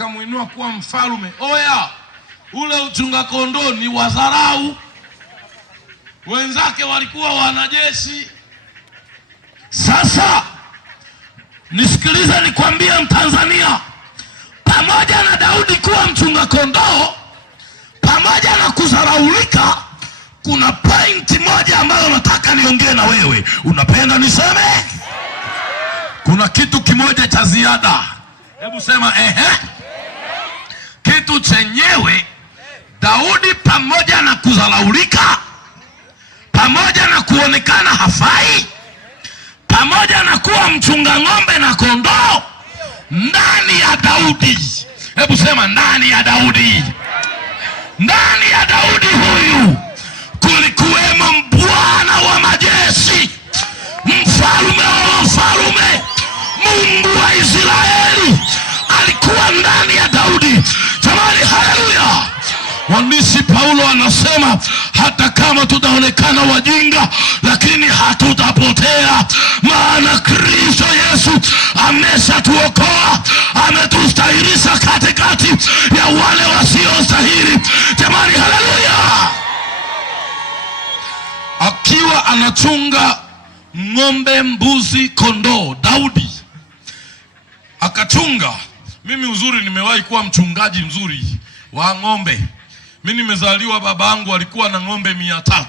wakamuinua kuwa mfalme. Oya, ule uchunga kondoo ni wadharau. Wenzake walikuwa wanajeshi. Sasa nisikilize nikwambie Mtanzania, pamoja na Daudi kuwa mchunga kondoo, pamoja na kudharaulika, kuna pointi moja ambayo nataka niongee na wewe. Unapenda niseme? Kuna kitu kimoja cha ziada. Hebu sema ehe. Kitu chenyewe, Daudi pamoja na kudharaulika, pamoja na kuonekana hafai, pamoja na kuwa mchunga ng'ombe na kondoo, ndani ya Daudi, hebu sema ndani ya Daudi, ndani ya Daudi huyu kulikuwemo Bwana wa majeshi, mfalme wa wafalme, Mungu wa Israeli alikuwa ndani ya Daudi. Jamani, haleluya! Mwandishi Paulo anasema hata kama tutaonekana wajinga, lakini hatutapotea, maana Kristo Yesu ameshatuokoa, ametustahilisha katikati ya wale wasiostahili. Jamani, haleluya! Akiwa anachunga ng'ombe, mbuzi, kondoo, Daudi akachunga. Mimi uzuri nimewahi kuwa mchungaji mzuri wa ng'ombe. Mimi nimezaliwa, babangu alikuwa na ng'ombe 300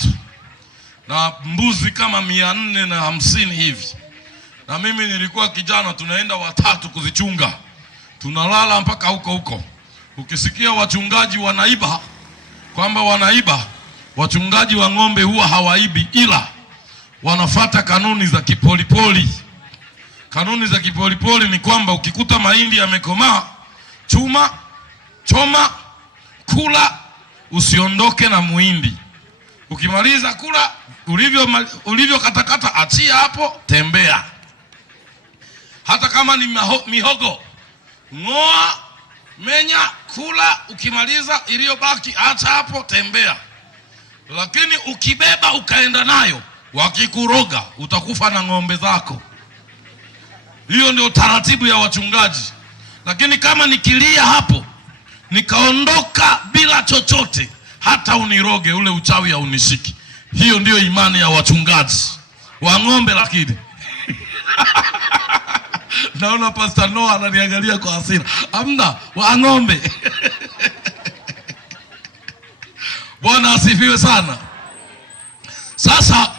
na mbuzi kama 450 hivi. Na mimi nilikuwa kijana, tunaenda watatu kuzichunga. Tunalala mpaka huko. Ukisikia wachungaji wanaiba, kwamba wanaiba, wachungaji wa ng'ombe huwa hawaibi, ila wanafuata kanuni za kipolipoli. Kanuni za kipolipoli ni kwamba ukikuta mahindi yamekomaa, choma, kula, usiondoke na muhindi. Ukimaliza kula, ulivyo katakata, achia hapo, tembea. Hata kama ni mihogo, ngoa, menya, kula, ukimaliza iliyobaki acha hapo, tembea. Lakini ukibeba ukaenda nayo, wakikuroga utakufa na ng'ombe zako. Hiyo ndio taratibu ya wachungaji. Lakini kama nikilia hapo nikaondoka bila chochote, hata uniroge, ule uchawi haunishiki. Hiyo ndio imani ya wachungaji wa ng'ombe. Lakini naona Pastor Noah ananiangalia kwa hasira. Amna, wa ng'ombe. Bwana asifiwe sana. Sasa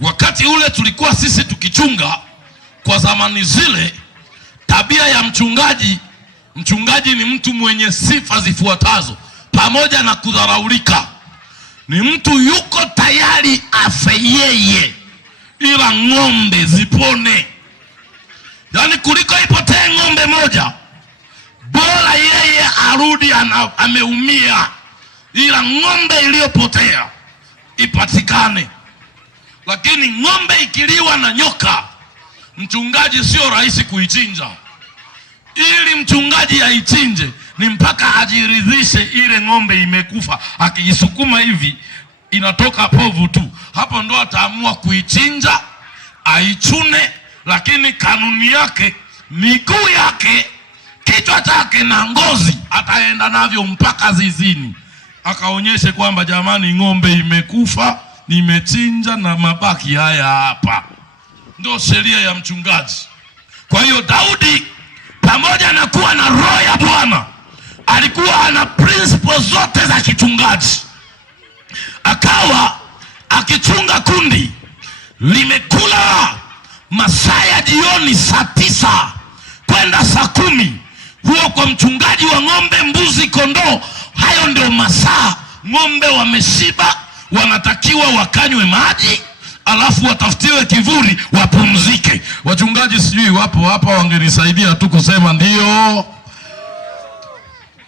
wakati ule tulikuwa sisi tukichunga, kwa zamani zile, tabia ya mchungaji ni mtu mwenye sifa zifuatazo. Pamoja na kudharaulika, ni mtu yuko tayari afe yeye, ila ng'ombe zipone. Yaani kuliko ipotee ng'ombe moja, bora yeye arudi ameumia, ila ng'ombe iliyopotea ipatikane. Lakini ng'ombe ikiliwa na nyoka, mchungaji sio rahisi kuichinja. Ili mchungaji aichinje, ni mpaka ajiridhishe ile ng'ombe imekufa. Akijisukuma hivi inatoka povu tu, hapo ndo ataamua kuichinja, aichune. Lakini kanuni yake, miguu yake, kichwa chake na ngozi ataenda navyo mpaka zizini, akaonyeshe kwamba jamani, ng'ombe imekufa, nimechinja na mabaki haya hapa. Ndio sheria ya mchungaji. Kwa hiyo Daudi, pamoja na kuwa na roho ya Bwana, alikuwa ana principles zote za kichungaji. Akawa akichunga kundi limekula masaa ya jioni, saa 9 kwenda saa 10. Huo kwa mchungaji wa ng'ombe, mbuzi, kondoo, hayo ndio masaa ng'ombe wameshiba, wanatakiwa wakanywe maji, alafu watafutiwe kivuli wapumzike. Wachungaji sijui wapo hapa, wangenisaidia tu kusema ndio.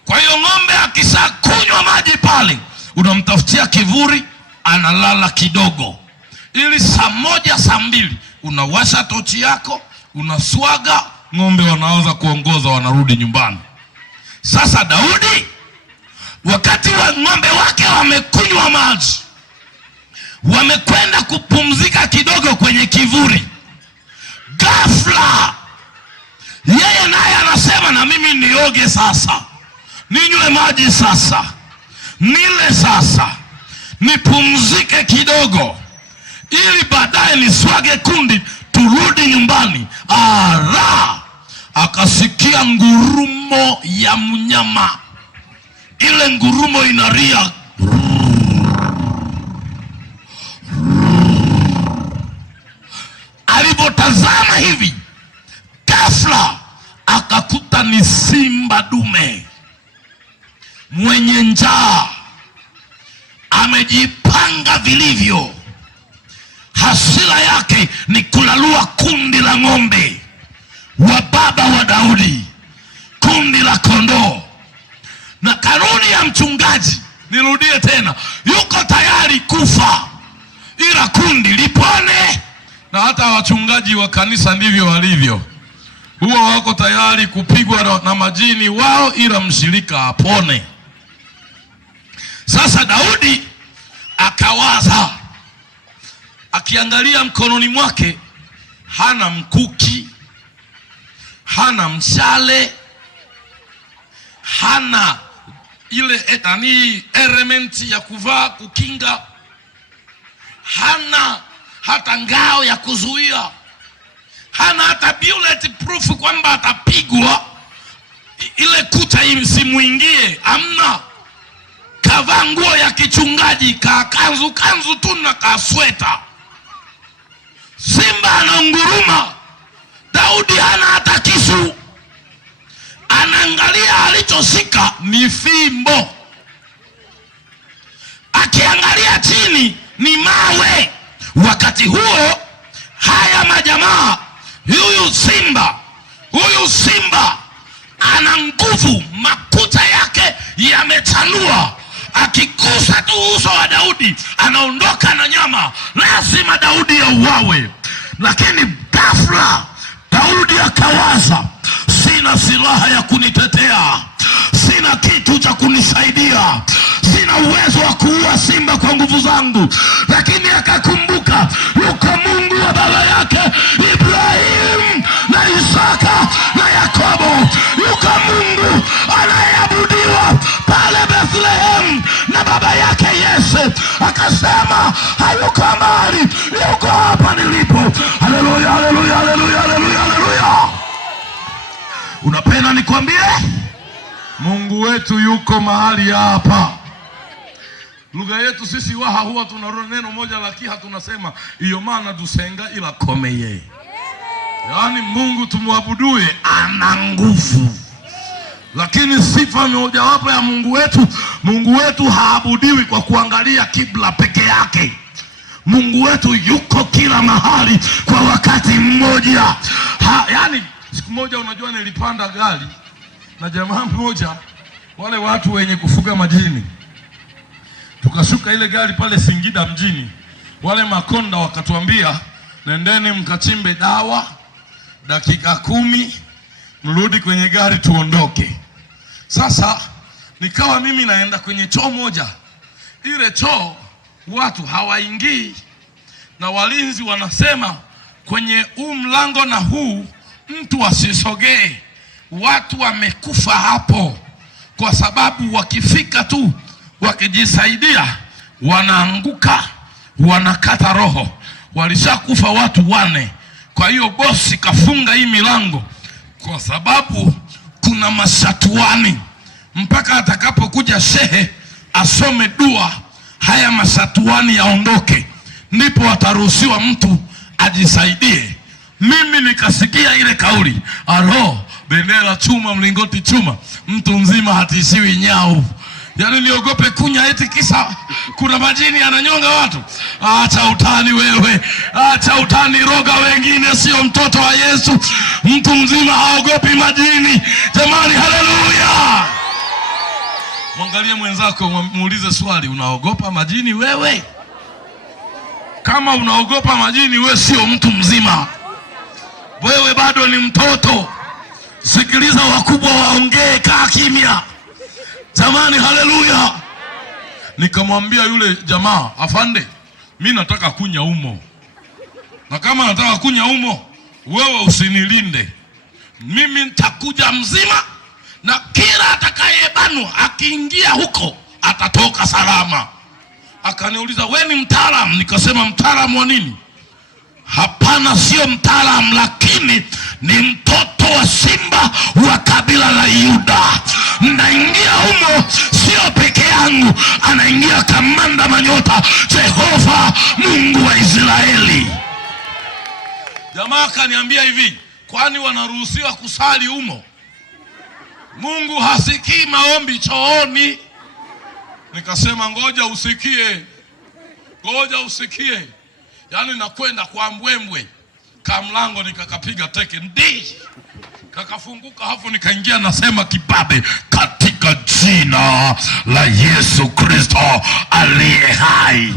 Kwa hiyo ng'ombe akishakunywa maji pale, unamtafutia kivuli, analala kidogo, ili saa 1, saa 2 unawasha tochi yako, unaswaga, ng'ombe wanaanza kuongoza, wanarudi nyumbani. Sasa Daudi, wakati wa ng'ombe wake wamekunywa maji, wamekwenda kupumzika kidogo kwenye kivuli, ghafla Yeye naye anasema na mimi nioge sasa, ninywe maji sasa, nile sasa, nipumzike kidogo, ili baadaye niswage kundi turudi nyumbani. Ara, akasikia ngurumo ya mnyama. Ile ngurumo inaria. Alipotazama hivi, ghafla akakuta ni simba dume mwenye njaa, amejipanga vilivyo. Hasira yake ni kulalua kundi la ng'ombe wa baba wa Daudi, kundi la kondoo. Na kanuni ya mchungaji, nirudie tena, yuko tayari kufa ila kundi lipone. Na hata wachungaji wa kanisa ndivyo walivyo, huwa wako tayari kupigwa na majini wao ila mshirika apone. Sasa Daudi akawaza, akiangalia mkononi mwake hana mkuki, hana mshale, hana ile element ya kuvaa kukinga, hana hata ngao ya kuzuia, hana hata bullet proof kwamba atapigwa ile kuta isimuingie. Amna, kavaa nguo ya kichungaji, kanzu tu na kasweta. Simba anaunguruma, Daudi hana hata kisu, anaangalia alichoshika ni fimbo, akiangalia chini ni mawe. Wakati huo haya majamaa, huyu simba ana nguvu, makuta yake yamechanua. Akigusa tu uso wa Daudi anaondoka na nyama, lazima Daudi auawe. Lakini ghafla Daudi akawaza, sina silaha ya kunitetea, sina kitu cha kunisaidia, sina uwezo wa kuua simba kwa nguvu zangu. Lakini akakumbuka yuko Mungu wa baba yake Ibrahim na Isaka na Yakobo, yuko Mungu anayeabudiwa pale Bethlehem na baba yake Yese. Akasema hayuko mbali, yuko hapa nilipo. Haleluya, haleluya, haleluya, haleluya, haleluya. Unapenda nikwambie, Mungu wetu yuko mahali hapa. Lugha yetu sisi Waha huwa tuna neno moja la Kiha, tunasema iyo maana dusenga ila komeye. Yaani Mungu tumwabudue ana nguvu. Lakini sifa mojawapo ya Mungu wetu haabudiwi kwa kuangalia kibla peke yake. Mungu wetu yuko kila mahali kwa wakati mmoja. Yaani siku moja, unajua, nilipanda gari na jamaa mmoja, wale watu wenye kufuga majini. Tukashuka ile gari pale Singida mjini. Wale makonda wakatuambia, nendeni mkachimbe dawa, dakika 10 mrudi kwenye gari tuondoke. Sasa nikawa mimi naenda kwenye choo moja. Ile choo watu hawaingii, na walinzi wanasema kwenye mlango na huu mtu asisogee. Watu wamekufa hapo kwa sababu wakifika tu wakijisaidia wanaanguka, wanakata roho. Walishakufa watu 4. Kwa hiyo bosi kafunga hii milango kwa sababu kuna masatuani, mpaka atakapokuja shehe asome dua haya masatuani yaondoke, ndipo ataruhusiwa mtu ajisaidie. Mimi nikasikia ile kauli, aro bendera chuma mlingoti chuma, mtu mzima hatishiwi nyau. Yaani niogope kunya eti kisa kuna majini ananyonga watu? Acha utani wewe, acha utani, roga wengine, sio mtoto wa Yesu. Mtu mzima haogopi majini. Jamani, haleluya. Mwangalie mwenzako, muulize swali, unaogopa majini wewe? Kama unaogopa majini, wewe sio mtu mzima, wewe bado ni mtoto. Sikiliza wakubwa waongee, kaa kimya. Jamani, haleluya. Nikamwambia yule jamaa, afande, mimi nataka kunya umo, na kama nataka kunya umo, wewe usinilinde, mimi nitakuja mzima, na kila atakayebanwa akiingia huko atatoka salama. Akaniuliza, we ni mtaalamu? Nikasema, mtaalamu wa nini? Hapana, sio mtaalamu, lakini ni mtoto wa simba wa kabila la Yuda. Naingia humo sio peke yangu, anaingia kamanda manyota, Jehova Mungu wa Israeli. Jamaa akaniambia hivi, kwani wanaruhusiwa kusali humo? Mungu hasikii maombi chooni. Nikasema, ngoja usikie, ngoja usikie. Yaani nakwenda kwa mbwembwe, kamlango nikakapiga teke, ndi kakafunguka, hapo nikaingia, nasema kibabe, katika jina la Yesu Kristo aliye hai.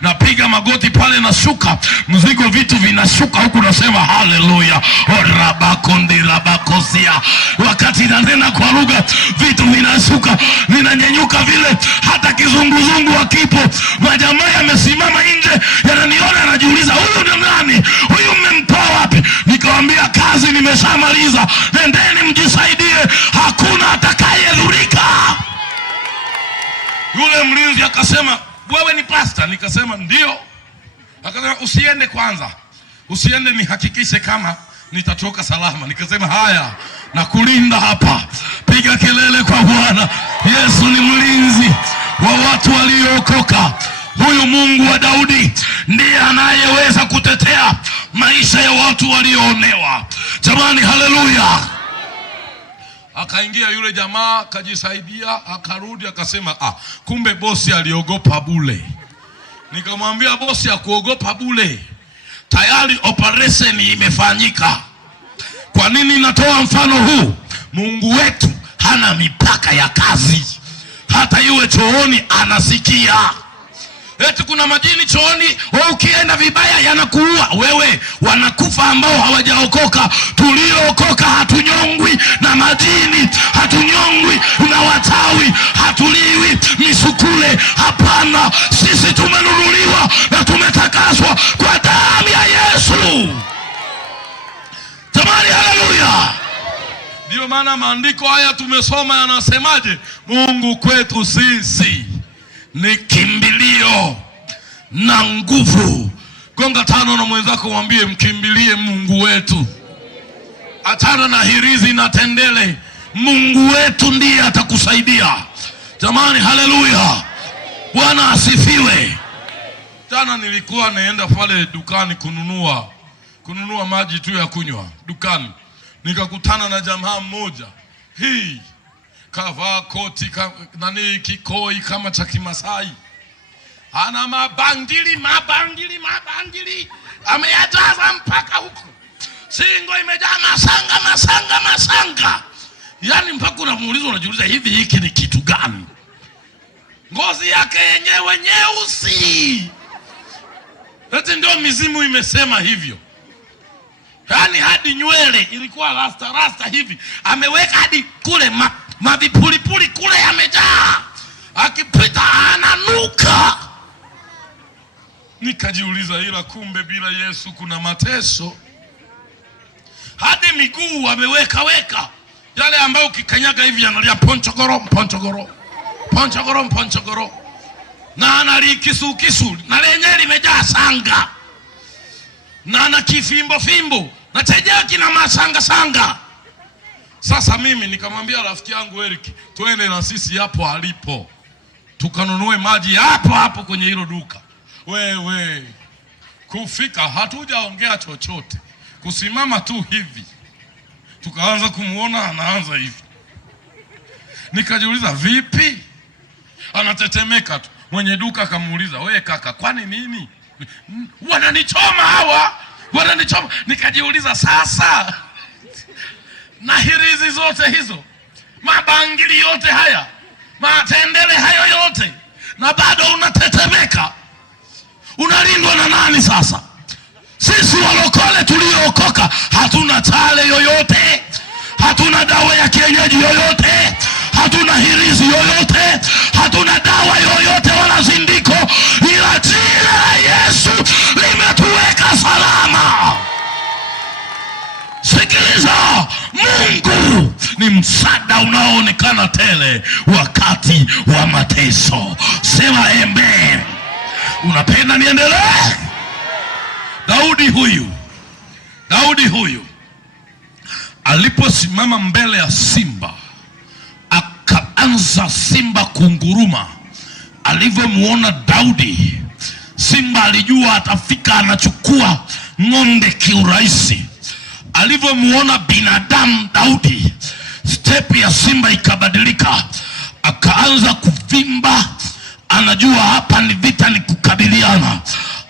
Napiga magoti pale, nashuka mzigo, vitu vinashuka huku, nasema haleluya, orabakondi rabakosia. Wakati nanena kwa lugha, vitu vinashuka, vinanyanyuka vile, hata kizunguzungu hakipo. Majamaa yamesimama nje, yananiona, yanajiuliza, huyu ni nani? Huyu mmemtoa wapi? Nikamwambia, kazi nimeshamaliza, nendeni mjisaidie, hakuna atakayedhurika. Yule mlinzi akasema, wewe ni pastor? Nikasema ndio. Akasema, usiende kwanza, usiende, nihakikishe kama nitatoka salama. Nikasema haya, na kulinda hapa. Piga kelele kwa Bwana. Yesu ni mlinzi wa watu waliookoka. Huyu Mungu wa Daudi ndiye anayeweza kutetea maisha ya watu walioonewa. Jamani, haleluya. Akaingia yule jamaa, akajisaidia, akarudi, akasema, kumbe bosi aliogopa bule. Nikamwambia, bosi hakuogopa bule, tayari operation imefanyika. Kwa nini natoa mfano huu? Mungu wetu hana mipaka ya kazi, hata iwe chooni anasikia. Eti kuna majini chooni, ukienda vibaya yanakuua wewe. Wanakufa ambao hawajaokoka. Tuliookoka hatunyongwi na majini, hatunyongwi na wachawi, hatuliwi misukule. Hapana, sisi tumenunuliwa na tumetakaswa kwa damu ya Yesu. Jamani, haleluya. Ndio maana maandiko haya tumesoma yanasemaje? Mungu kwetu sisi ni kimbilio na nguvu. Gonga tano na mwenzako, mwambie, mkimbilie Mungu wetu. Achana na hirizi na tendele, Mungu wetu ndiye atakusaidia. Jamani, haleluya. Bwana asifiwe. Jana nilikuwa naenda pale dukani kununua maji tu ya kunywa dukani. Nikakutana na jamaa mmoja, kavaa koti kikoi kama cha Kimasai, ana mabangili ameyajaza mpaka huku, singo imejaa masanga. Yaani mpaka unamuuliza, unajiuliza, hivi hiki ni kitu gani? Ngozi yake yenyewe nyeusi, eti ndio mizimu imesema hivyo. Yaani hadi nywele ilikuwa rasta hivi, ameweka hadi kule mavipulipuli kule yamejaa, akipita ananuka. Nikajiuliza, ila kumbe bila Yesu kuna mateso. Hadi miguu ameweka yale ambayo ukikanyaga hivi analia ponchogoro, na analikisu na lenye limejaa sanga, na ana kifimbo na chenyewe kina masanga. Sasa mimi nikamwambia rafiki yangu Eric, twende na sisi hapo alipo, tukanunue maji hapo kwenye hilo duka. Wewe, kufika hatujaongea chochote, kusimama tu hivi tukaanza kumuona anaanza hivi. Nikajiuliza, vipi? Anatetemeka tu. Mwenye duka akamuuliza, wewe kaka, kwani nini? Wananichoma hawa, wananichoma. Nikajiuliza, sasa na hirizi zote hizo, mabangili yote haya, matendele hayo yote, na bado unatetemeka, unalindwa na nani sasa? Sisi walokole tuliookoka hatuna tale yoyote, hatuna dawa ya kienyeji yoyote, hatuna hirizi yoyote, hatuna dawa yoyote wala zindiko, ila jina la Yesu limetuweka salama. Sikiliza, Mungu ni msaada unaoonekana tele wakati wa mateso. Sema amen. Unapenda niendelee? Daudi huyu aliposimama mbele ya simba, akaanza simba kunguruma. Alivyomuona Daudi, simba alijua atafika anachukua ng'ombe kiurahisi. Alivyomuona binadamu Daudi, step ya simba ikabadilika, akaanza kuvimba. Anajua hapa ni vita, ni kukabiliana,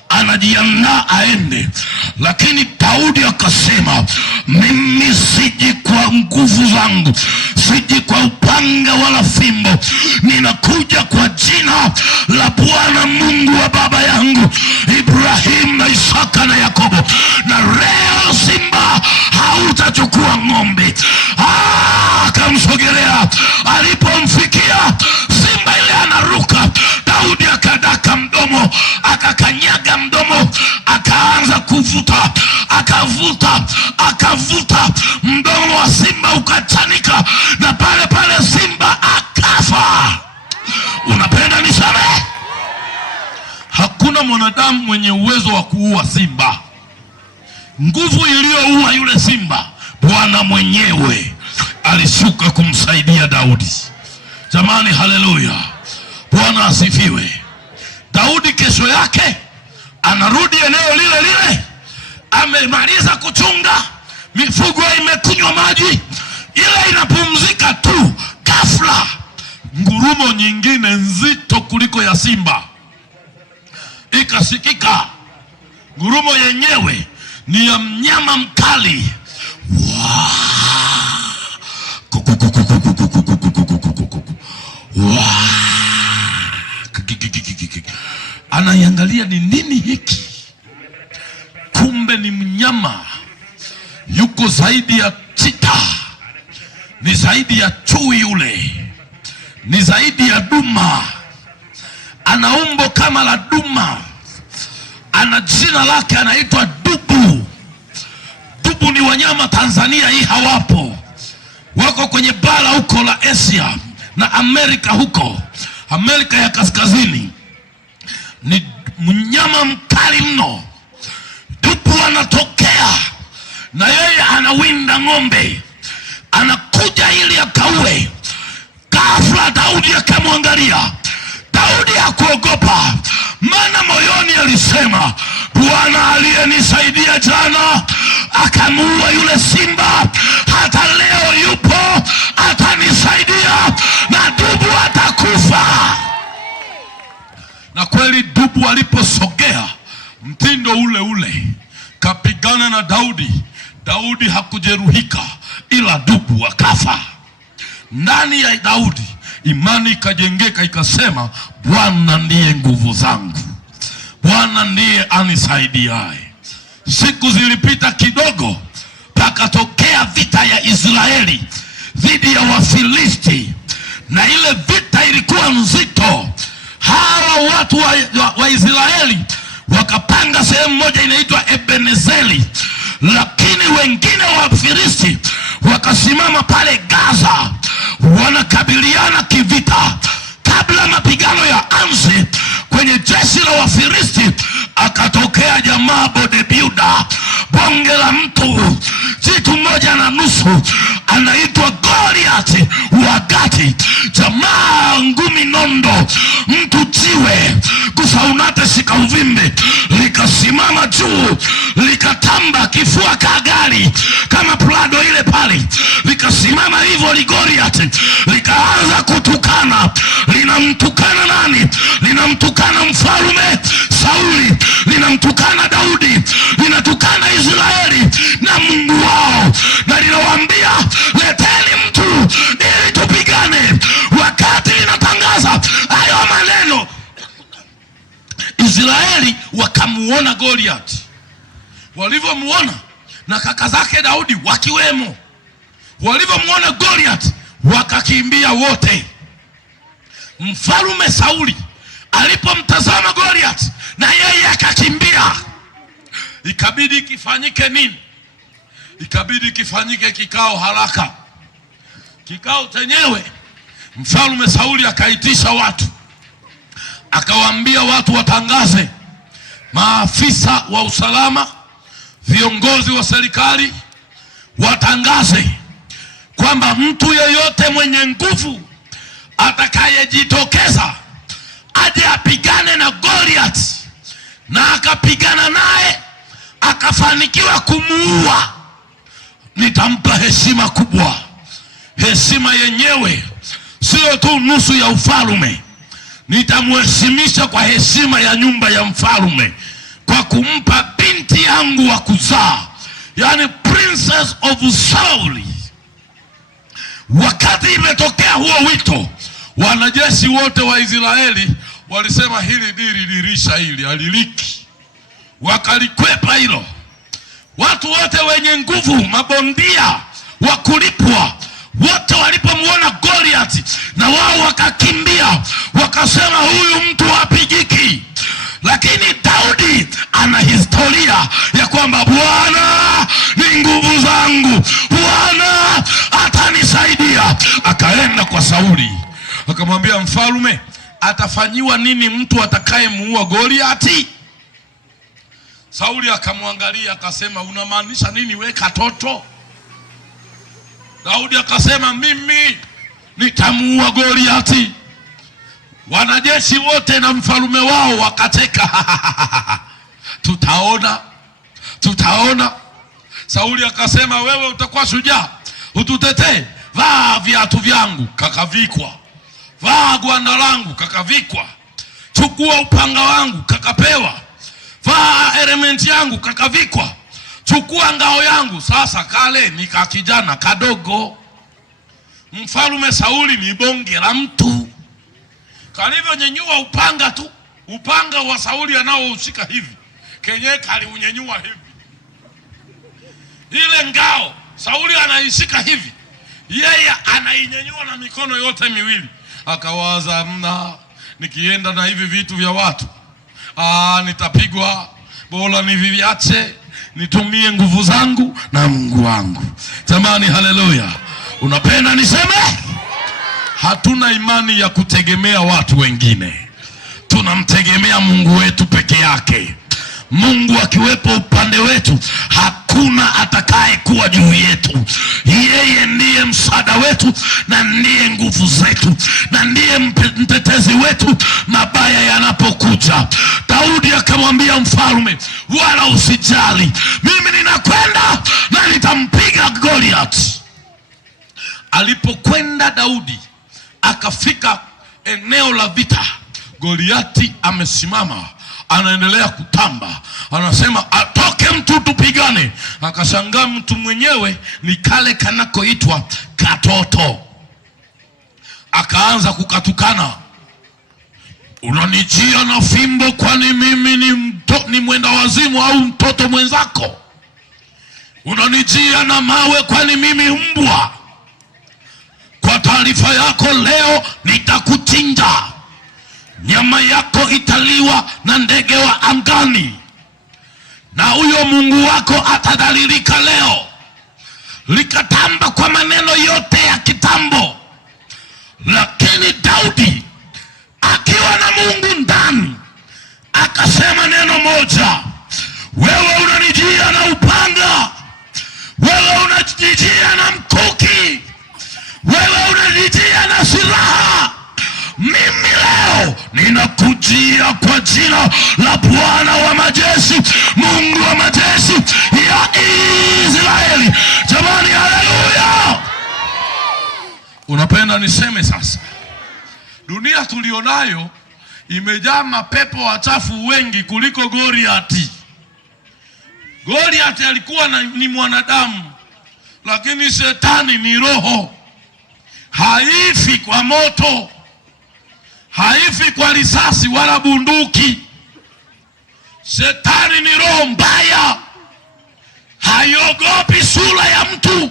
anajiandaa aende. Lakini Daudi akasema, mimi siji kwa nguvu zangu, siji kwa upanga wala fimbo, ninakuja kwa jina la Bwana Mungu wa baba yangu Ibrahim na Isaka na Yakobo, na leo simba hautachukua ng'ombe. Akamsogelea. Alipomfikia simba ile anaruka, Daudi akadaka mdomo, akakanyaga mdomo, akaanza kuvuta, akavuta, mdomo wa simba ukachanika, na pale pale simba akafa. Unapenda niseme? Hakuna mwanadamu mwenye uwezo wa kuua simba. Nguvu iliyoua yule simba, Bwana mwenyewe alishuka kumsaidia Daudi. Jamani, haleluya, Bwana asifiwe. Daudi kesho yake anarudi eneo lile lile, amemaliza kuchunga, mifugo imekunywa maji, ile inapumzika tu, ghafla ngurumo nyingine nzito kuliko ya simba ikasikika. Ngurumo yenyewe ni ya mnyama mkali. Anaiangalia, ni nini hiki? Kumbe ni mnyama yuko zaidi ya chita, ni zaidi ya chui, yule ni zaidi ya duma. Ana umbo kama la duma, ana jina lake, anaitwa dubu. Dubu ni wanyama Tanzania hii hawapo, wako kwenye bara huko la Asia na Amerika, huko Amerika ya kaskazini. Ni mnyama mkali mno. Dubu anatokea na yeye anawinda ng'ombe, anakuja ili akaue. Ghafla Daudi akamwangalia. Daudi hakuogopa, maana moyoni alisema, Bwana aliyenisaidia jana akamuua yule simba, hata leo yupo atanisaidia, na dubu atakufa. Na kweli dubu aliposogea, mtindo ule ule kapigana na Daudi. Daudi hakujeruhika, ila dubu akafa. Ndani ya Daudi imani ikajengeka, ikasema, Bwana ndiye nguvu zangu, Bwana ndiye anisaidiaye. Siku zilipita kidogo, pakatokea vita ya Israeli dhidi ya Wafilisti, na ile vita ilikuwa nzito. Hawa watu wa Israeli wakapanga sehemu moja inaitwa Ebenezeli, lakini wengine wa Wafilisti wakasimama pale Gaza, wanakabiliana kivita. Kabla mapigano ya anze, kwenye jeshi la Wafilisti akatokea jamaa bodybuilder, bonge la mtu, jitu moja na nusu, anaitwa Goliath wa Gati. Jamaa ngumi nondo, mtu jiwe, kusaunate shika uvimbe, likasimama juu, likatamba kifua kagari kama Prado ile pale, likasimama hivyo Goliath, likaanza kutukana. Linamtukana nani? Linamtukana mfalme Sauli, linamtukana Daudi, linatukana Israeli na Mungu wao, na linawaambia, leteni mtu ili tupigane. Wakati linatangaza hayo maneno, Israeli wakamuona Goliath. Walivyomuona na kaka zake Daudi wakiwemo, walivyomuona Goliath wakakimbia wote. Mfalme Sauli alipomtazama Goliath na yeye akakimbia. Ikabidi kifanyike nini? ikabidi kifanyike kikao haraka. Kikao chenyewe, Mfalme Sauli akaitisha watu, akawaambia watu watangaze, maafisa wa usalama, viongozi wa serikali watangaze kwamba mtu yeyote mwenye nguvu atakayejitokeza aje apigane na Goliath, na akapigana naye akafanikiwa kumuua, nitampa heshima kubwa. Heshima yenyewe sio tu nusu ya ufalme, nitamheshimisha kwa heshima ya nyumba ya mfalme kwa kumpa binti yangu wa kuzaa, yani Princess of Sauli. Wakati imetokea huo wito, wanajeshi wote wa Israeli walisema hili dili dirisha hili aliliki, wakalikwepa hilo. Watu wote wenye nguvu, mabondia wa kulipwa, wote walipomuona Goliath na wao wakakimbia, wakasema huyu mtu hapigiki. Lakini Daudi ana historia ya kwamba Bwana ni nguvu zangu, Bwana atanisaidia. Akaenda kwa Sauli akamwambia, mfalme, atafanyiwa nini mtu atakayemuua Goliath? Sauli akamwangalia akasema, unamaanisha nini we katoto? Daudi akasema, mimi nitamuua Goliath. Wanajeshi wote na mfalme wao wakacheka. Tutaona. Sauli akasema, wewe utakuwa shujaa, ututetee. Vaa viatu vyangu, kakavikwa. Vaa gwanda langu, kakavikwa. Chukua upanga wangu, kakapewa. Vaa elementi yangu, kakavikwa. Chukua ngao yangu. Sasa kale ni kakijana kadogo. Mfalme Sauli ni bonge la mtu. Kalivyonyenyua upanga tu, upanga wa Sauli anaoushika hivi, kenye kaliunyenyua hivi. Ile ngao Sauli anaishika hivi, yeye anainyenyua na mikono yote miwili. Akawaza, nikienda na hivi vitu vya watu nitapigwa, bora niviache, nitumie nguvu zangu na Mungu wangu. Jamani, haleluya. Unapenda niseme? Hatuna imani ya kutegemea watu wengine, tunamtegemea Mungu wetu peke yake. Mungu akiwepo upande wetu, hakuna atakaye kuwa juu yetu. Yeye ndiye msaada wetu na ndiye nguvu zetu na ndiye mtetezi wetu mabaya yanapokuja. Daudi akamwambia mfalme, wala usijali, mimi ninakwenda na nitampiga Goliath. Alipokwenda Daudi akafika eneo la vita, Goliathi amesimama, anaendelea kutamba, anasema, atoke mtu tupigane. Akashangaa mtu mwenyewe ni kale kanakoitwa katoto. Akaanza kukatukana, unanijia na fimbo, kwani mimi ni mwenda wazimu au mtoto mwenzako? Unanijia na mawe, kwani mimi mbwa? Kwa taarifa yako, leo nitakuchinja, nyama yako italiwa na ndege wa angani, na huyo Mungu wako atadhalilika leo. Likatamba kwa maneno yote ya kitambo, lakini Daudi akiwa na Mungu ndani akasema neno moja, wewe unanijia na upanga, wewe unanijia na mkuki, wewe unanijia na silaha, mimi leo ninakujia kwa jina la Bwana wa majeshi, Mungu wa majeshi ya Israeli. Jamani, haleluya. Unapenda niseme sasa? Dunia tulionayo imejaa mapepo wachafu wengi kuliko Goliathi. Goliathi alikuwa ni mwanadamu, lakini shetani ni roho. Haifi kwa moto, haifi kwa risasi wala bunduki. Shetani ni roho mbaya, haiogopi sura ya mtu,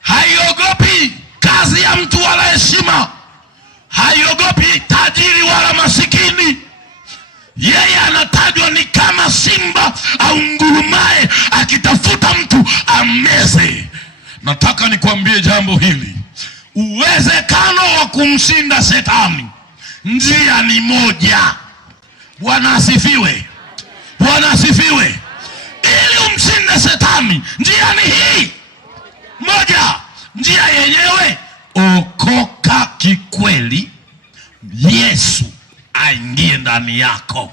haiogopi kazi ya mtu wala heshima, haiogopi tajiri wala masikini. Yeye anatajwa ni kama simba au ngurumaye akitafuta mtu ameze. Nataka nikwambie jambo hili. Uwezekano wa kumshinda shetani, njia ni moja. Bwana asifiwe. Bwana asifiwe. Ili umshinde shetani, njia ni hii moja. Njia yenyewe, okoka kikweli, Yesu aingie ndani yako.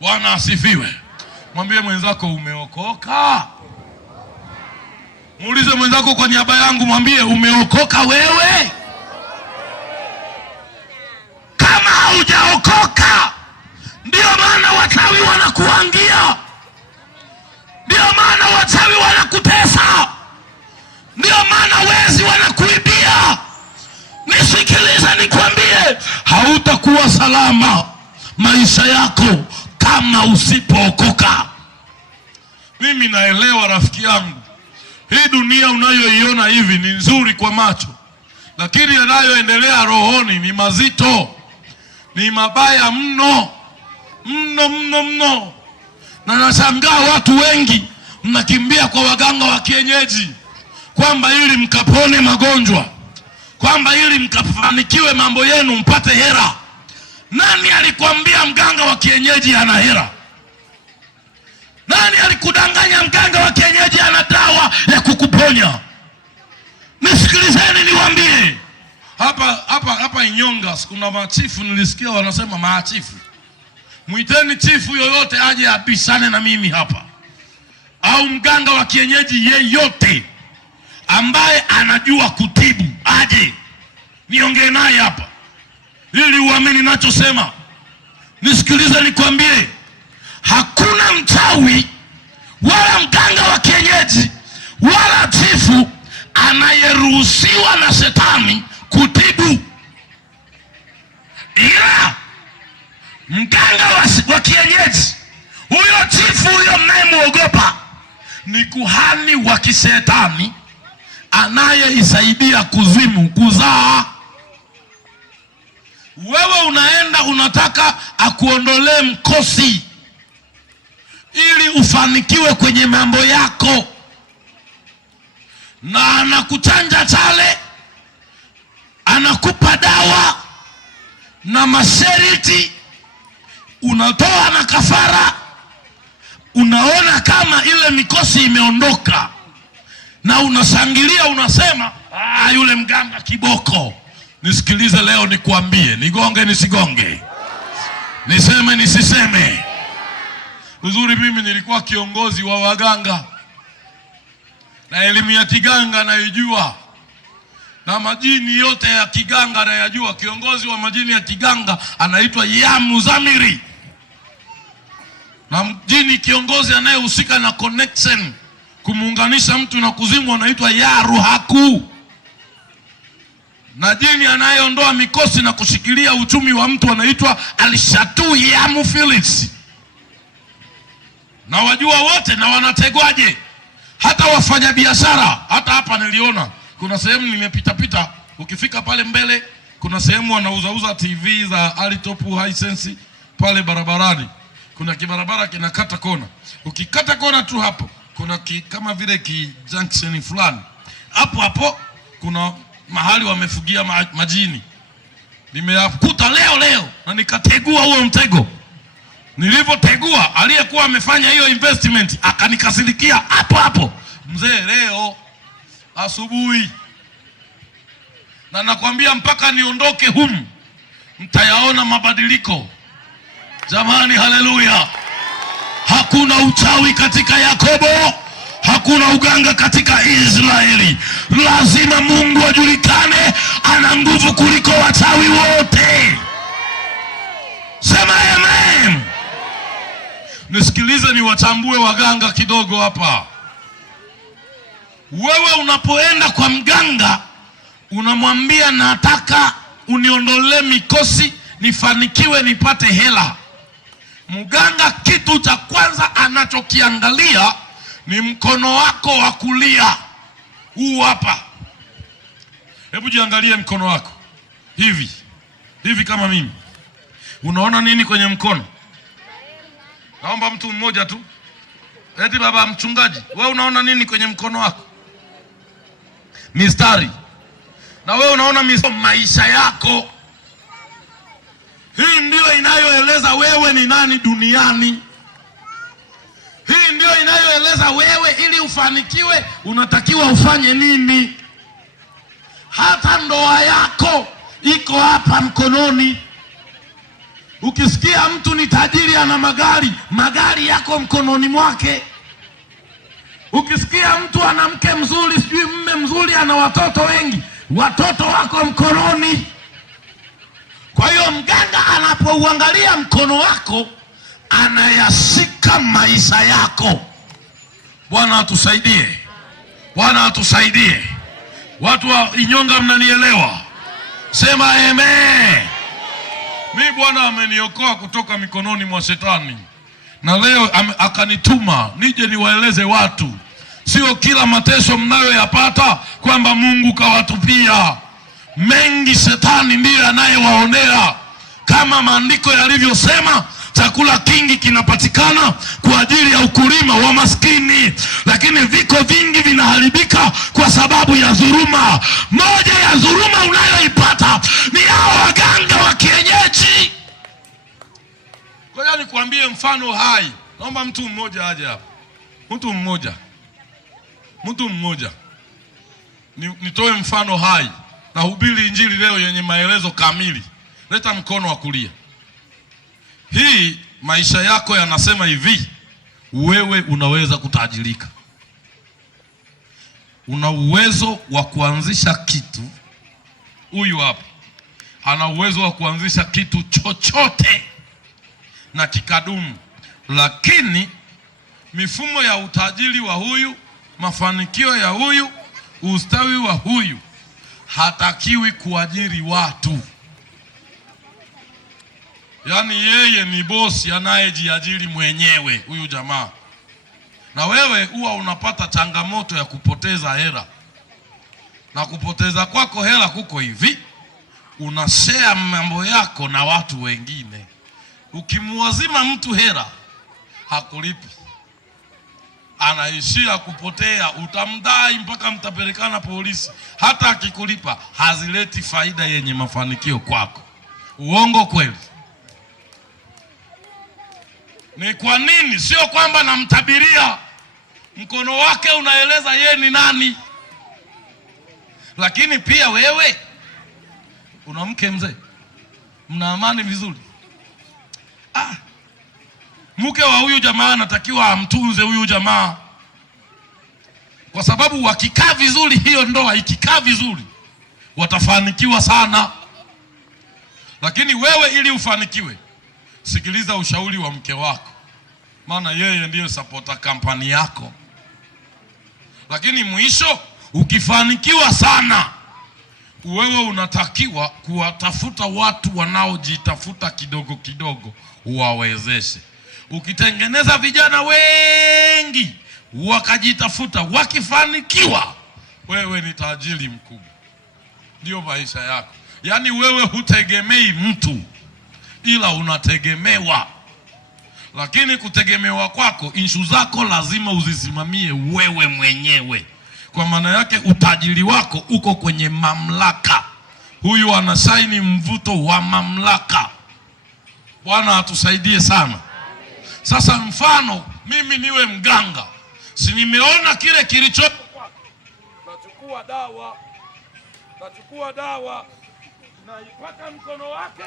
Bwana asifiwe. Mwambie mwenzako umeokoka. Muulize mwenzako kwa niaba yangu, mwambie umeokoka wewe. Kama haujaokoka, ndio maana wachawi wanakuangia, ndio maana wachawi wanakutesa, ndio maana wezi wanakuibia. Nisikilize nikwambie, hautakuwa salama maisha yako kama usipookoka. Mimi naelewa rafiki yangu, hii dunia unayoiona hivi ni nzuri kwa macho, lakini yanayoendelea rohoni ni mazito, ni mabaya mno mno mno mno. Na nashangaa watu wengi mnakimbia kwa waganga wa kienyeji, kwamba ili mkapone magonjwa, kwamba ili mkafanikiwe mambo yenu mpate hera. Nani alikwambia mganga wa kienyeji ana hera? Nani alikudanganya mganga wa kienyeji ana dawa ya kukuponya? Nisikilizeni niwaambie. Hapa Inyonga kuna machifu, nilisikia wanasema machifu. Muiteni chifu yoyote aje abishane na mimi hapa, au mganga wa kienyeji yeyote ambaye anajua kutibu aje niongee naye hapa ili uamini ninachosema. Nisikilize nikwambie, hakuna mchawi wala mganga wa kienyeji wala chifu anayeruhusiwa na shetani kutibu. Ila mganga wa kienyeji, huyo chifu huyo mnayemuogopa, ni kuhani wa kishetani anayeisaidia kuzimu kuzaa. Wewe unaenda unataka akuondolee mkosi ili ufanikiwe kwenye mambo yako, na anakuchanja chale, anakupa dawa na masharti, unatoa na kafara, unaona kama ile mikosi imeondoka, na unashangilia, unasema yule mganga kiboko. Nisikilize leo nikwambie, nigonge nisigonge, niseme nisiseme. Uzuri mimi nilikuwa kiongozi wa waganga, na elimu ya kiganga naijua, na majini yote ya kiganga nayajua. Kiongozi wa majini ya kiganga anaitwa Ya Muzamiri, na mjini kiongozi anayehusika na connection, kumuunganisha mtu na kuzimu, anaitwa Ya Ruhaku, na jini anayeondoa mikosi na kushikilia uchumi wa mtu anaitwa Alshatu Ya Mufilis. Na wajua wote, na wanategwaje hata wafanya biashara. Hata hapa niliona kuna sehemu nimepita, ukifika pale mbele kuna sehemu wanauzauza TV za Alitop Hisense pale barabarani. Kuna kibarabara kinakata kona, ukikata kona tu hapo kuna kama vile junction fulani, hapo kuna mahali wamefugia majini. Nimeyakuta leo na nikategua huo mtego. Nilivyotegua, aliyekuwa amefanya hiyo investment akanikasirikia hapo mzee, leo asubuhi, na nakwambia mpaka niondoke humu mtayaona mabadiliko. Jamani, haleluya. Hakuna uchawi katika Yakobo, hakuna uganga katika Israeli. Lazima Mungu ajulikane ana nguvu kuliko wachawi wote. Sema amen. Nisikilize niwatambue waganga kidogo hapa. Wewe unapoenda kwa mganga unamwambia nataka uniondolee mikosi, nifanikiwe, nipate hela. Mganga kitu cha kwanza anachokiangalia ni mkono wako wa kulia. Huu hapa. Hebu jiangalie mkono wako. Hivi kama mimi. Unaona nini kwenye mkono? Naomba mtu mmoja tu. Eti baba mchungaji, wewe unaona nini kwenye mkono wako? Mistari. Na wewe unaona maisha yako. Hii ndio inayoeleza wewe ni nani duniani. Hii ndio inayoeleza wewe ili ufanikiwe unatakiwa ufanye nini. Hata ndoa yako iko hapa mkononi. Ukisikia mtu ni tajiri ana magari yako mkononi mwake. Ukisikia mtu ana mke mzuri, sijui mume mzuri, ana watoto wengi, watoto wako mkononi. Kwa hiyo mganga anapouangalia mkono wako anayashika maisha yako. Bwana atusaidie. Bwana atusaidie. Watu wa Inyonga mnanielewa? Sema amen. Mimi Bwana ameniokoa kutoka mikononi mwa shetani. Na leo akanituma nije niwaeleze watu. Sio kila mateso mnayoyapata kwamba Mungu kawatupia. Mengi shetani ndiye anayewaonea. Kama maandiko yalivyosema, chakula kingi kinapatikana kwa ajili ya ukulima wa maskini, lakini viko vingi vinaharibika kwa sababu ya dhuluma. Moja ya dhuluma unayoipata ni hao waganga wa kienyeji. Kwa hiyo nikwambie mfano hai. Naomba mtu mmoja aje hapa. Mtu mmoja. Nitoe mfano hai. Na hubiri injili leo yenye maelezo kamili. Leta mkono wa kulia. Hii maisha yako yanasema hivi, wewe unaweza kutajirika. Una uwezo wa kuanzisha kitu. Huyu hapa ana uwezo wa kuanzisha kitu chochote na kikadumu. Lakini mifumo ya utajiri wa huyu, mafanikio ya huyu, ustawi wa huyu, hatakiwi kuajiri watu. Yaani yeye ni bosi anayejiajiri mwenyewe huyu jamaa. Na wewe huwa unapata changamoto ya kupoteza hela. Na kupoteza kwako hela kuko hivi. Unashare mambo yako na watu wengine. Ukimwazima mtu hela hakulipi. Anaishia kupotea, utamdai mpaka mtapelekana polisi. Hata akikulipa hazileti faida yenye mafanikio kwako. Uongo kweli? Ni kwa nini? Sio kwamba namtabiria. Mkono wake unaeleza yeye ni nani. Lakini pia wewe una mke mzee, mna amani vizuri. Mke wa huyu jamaa anatakiwa amtunze huyu jamaa, kwa sababu wakikaa vizuri, hiyo ndoa ikikaa vizuri watafanikiwa sana. Lakini wewe ili ufanikiwe, sikiliza ushauri wa mke wako, maana yeye ndiyo supporter company yako. Lakini mwisho ukifanikiwa sana, wewe unatakiwa kuwatafuta watu wanaojitafuta kidogo kidogo, uwawezeshe. Ukitengeneza vijana wengi wakajitafuta, wakifanikiwa, wewe ni tajiri mkubwa. Ndio maisha yako. Yaani wewe hutegemei mtu, ila unategemewa. Lakini kutegemewa kwako, issue zako lazima uzisimamie wewe mwenyewe. Kwa maana yake utajiri wako uko kwenye mamlaka. Huyu anasaini mvuto wa mamlaka. Bwana atusaidie sana. Sasa mfano mimi niwe mganga, si nimeona kile kilichopo kwako, nachukua dawa naipaka mkono wake,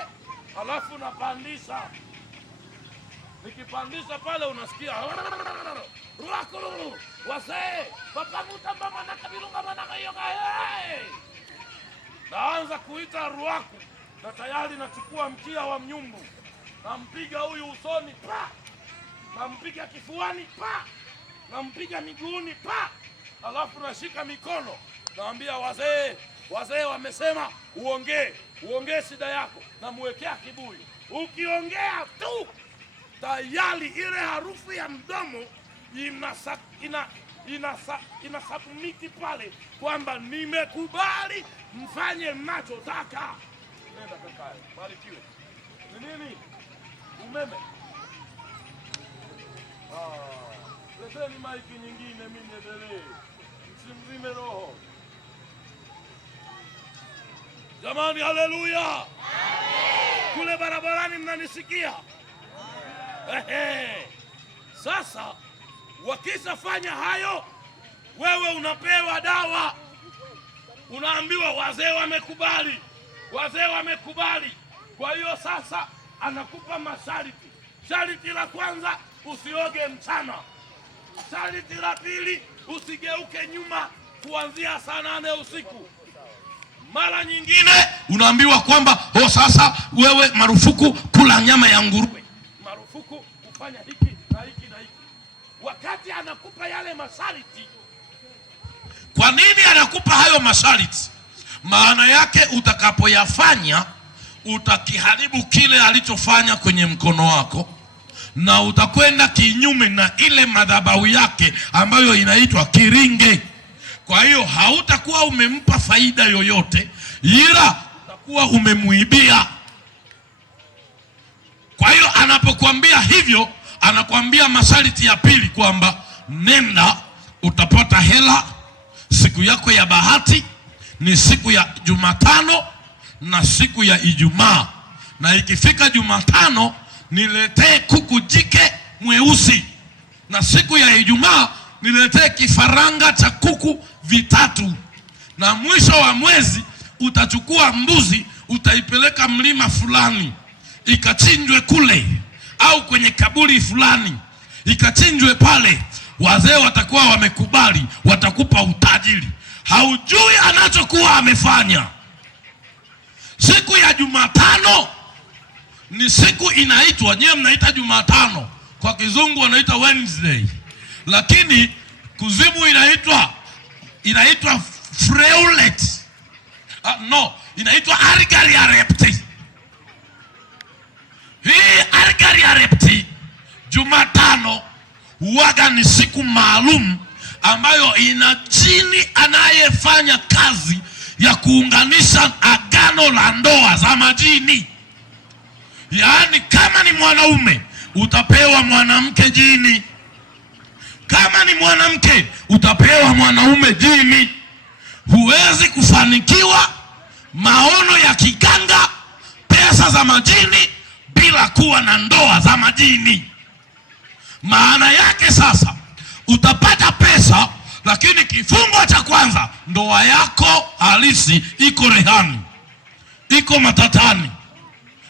alafu napandisha. Nikipandisha pale unasikia ruakulu wasee papamuta mama na kabilunga manaka yoga. Naanza kuita ruaku, na tayari nachukua mkia wa mnyumbu, nampiga huyu usoni pa, nampiga kifuani pa, nampiga miguuni pa, alafu nashika mikono, naambia wazee wamesema uongee shida yako, namwekea kibuyu. Ukiongea tu tayari ile harufu ya mdomo inasubmiti pale kwamba nimekubali, mfanye mnachotaka. Nenda kakae, barikiwe. Nini? Umeme. Leteni maiki nyingine mimi niendelee. Msimzime roho. Jamani, haleluya. Amen. Kule barabarani mnanisikia? Sasa wakishafanya hayo, wewe unapewa dawa. Unaambiwa wazee wamekubali. Wazee wamekubali. Kwa hiyo sasa anakupa masharti. Sharti la kwanza, usioge mchana. Sharti la pili, usigeuke nyuma kuanzia saa 8 usiku. Mara nyingine unaambiwa kwamba sasa wewe marufuku kula nyama ya nguruwe. Marufuku kufanya hiki na hiki na hiki. Wakati anakupa yale masharti. Kwa nini anakupa hayo masharti? Maana yake utakapoyafanya utakiharibu kile alichofanya kwenye mkono wako, na utakwenda kinyume na ile madhabahu yake ambayo inaitwa kiringe. Kwa hiyo hautakuwa umempa faida yoyote, ila utakuwa umemuibia. Kwa hiyo anapokuambia hivyo, anakuambia masharti ya pili kwamba nenda utapata hela. Siku yako ya bahati ni siku ya Jumatano na siku ya Ijumaa, na ikifika Jumatano niletee kuku jike mweusi, na siku ya Ijumaa niletee kifaranga cha kuku 3, na mwisho wa mwezi utachukua mbuzi, utaipeleka mlima fulani ikachinjwe kule, au kwenye kaburi fulani ikachinjwe pale. Wazee watakuwa wamekubali, watakupa utajiri. Haujui anachokuwa amefanya. Siku ya Jumatano ni siku inaitwa, nyewe mnaita Jumatano, kwa kizungu wanaita Wednesday, lakini kuzimu inaitwa Freulet. Inaitwa Argariarepti. Hii Argariarepti Jumatano huwaga ni siku maalum ambayo ina jini anayefanya kazi ya kuunganisha agano la ndoa za majini. Yaani kama ni mwanaume utapewa mwanamke jini, kama ni mwanamke utapewa mwanaume jini. Huwezi kufanikiwa maono ya kiganga, pesa za majini, bila kuwa na ndoa za majini. Maana yake sasa utapata pesa, lakini kifungo cha kwanza, ndoa yako halisi iko rehani, iko matatani.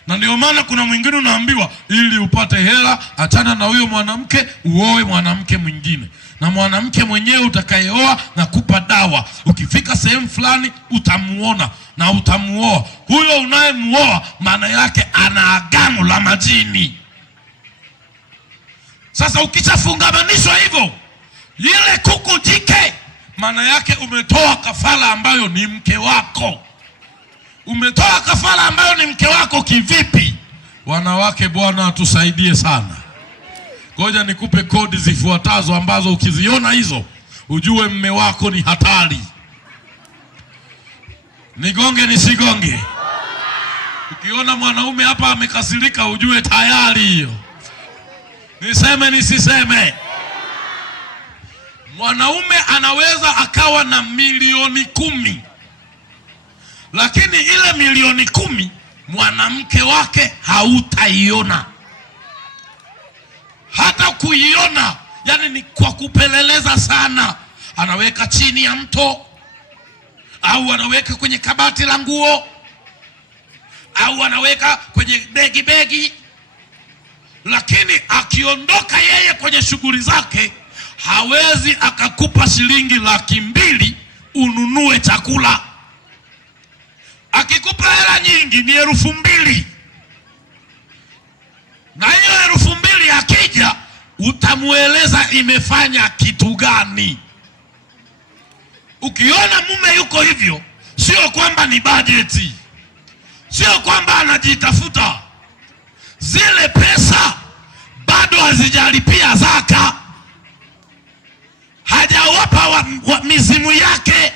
Na ndio maana kuna mwingine unaambiwa ili upate hela achana na huyo mwanamke, uoe mwanamke mwingine, na mwanamke mwenyewe utakayeoa na kupa dawa. Ukifika sehemu fulani utamuona na utamuoa. Huyo unayemuoa maana yake ana agano la majini. Sasa ukichafungamanishwa hivyo, ile kuku jike maana yake umetoa kafara ambayo ni mke wako. Umetoa kafara ambayo ni mke wako kivipi? Wanawake, Bwana atusaidie sana. Ngoja nikupe kodi zifuatazo ambazo ukiziona hizo ujue mme wako ni hatari. Nigonge nisigonge? Ukiona mwanaume hapa amekasirika ujue tayari hiyo. Niseme nisiseme? Mwanaume anaweza akawa na milioni 10, lakini ile milioni 10 mwanamke wake hautaiona. Hata kuiona, yani ni kwa kupeleleza sana. Anaweka chini ya mto, au anaweka kwenye kabati la nguo, au anaweka kwenye begi. Lakini akiondoka yeye kwenye shughuli zake, hawezi akakupa shilingi 200,000 ununue chakula. Akikupa hela nyingi ni 2,000, na hiyo 2,000 akija utamueleza imefanya kitu gani. Ukiona mume yuko hivyo, sio kwamba ni bajeti, sio kwamba anajitafuta. Zile pesa bado hazijalipia zaka, hajawapa mizimu yake.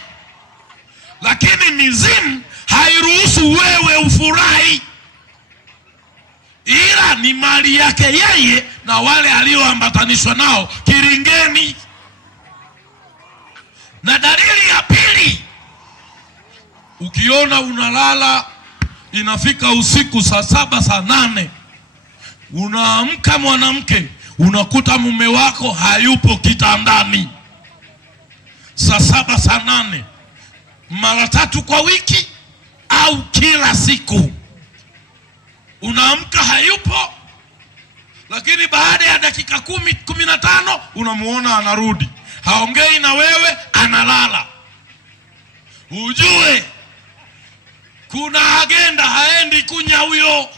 Lakini mizimu hairuhusu wewe ufurahi. ni mali yake yeye na wale alioambatanishwa nao kiringeni. Na dalili ya pili, ukiona unalala inafika usiku saa 7 saa 8, unaamka mwanamke, unakuta mume wako hayupo kitandani saa 7 saa 8, mara 3 kwa wiki au kila siku, unaamka hayupo, lakini baada ya dakika 10-15 unamuona anarudi, haongei na wewe, analala. Ujue kuna agenda, haendi kunya huyo,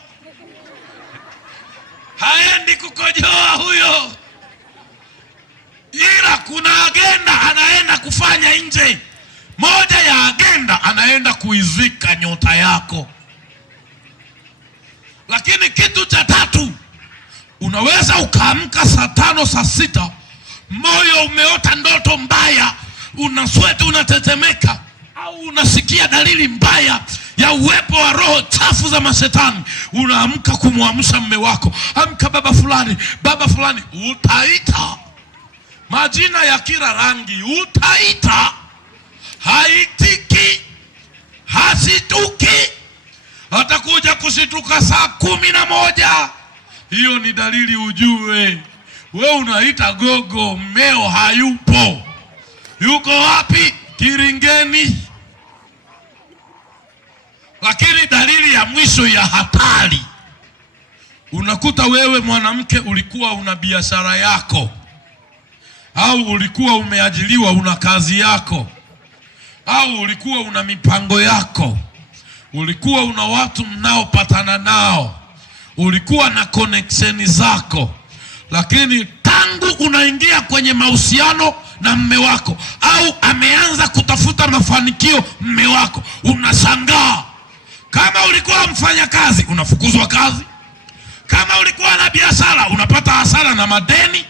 haendi kukojoa huyo, ila kuna agenda anaenda kufanya nje. Moja ya agenda, anaenda kuizika nyota yako. Lakini kitu cha tatu, unaweza ukaamka saa 5 saa 6, moyo umeota ndoto mbaya, unasweti, unatetemeka, au unasikia dalili mbaya ya uwepo wa roho chafu za mashetani. Unaamka kumwamsha mume wako, amka baba fulani, baba fulani. Utaita majina ya kila rangi, utaita, haitiki, hasituki, atakuja kusituka saa 11. Hiyo ni dalili ujue we unaita gogo, mmeo hayupo. Yuko wapi? Kiringeni. Lakini dalili ya mwisho ya hatari, unakuta wewe mwanamke ulikuwa una biashara yako, au ulikuwa umeajiriwa una kazi yako, au ulikuwa una mipango yako, ulikuwa una watu mnaopatana nao, ulikuwa na connection zako, lakini tangu unaingia kwenye mahusiano na mme wako, au ameanza kutafuta mafanikio mme wako, unashangaa. Kama ulikuwa mfanya kazi, unafukuzwa kazi. Kama ulikuwa na biashara, unapata hasara na madeni.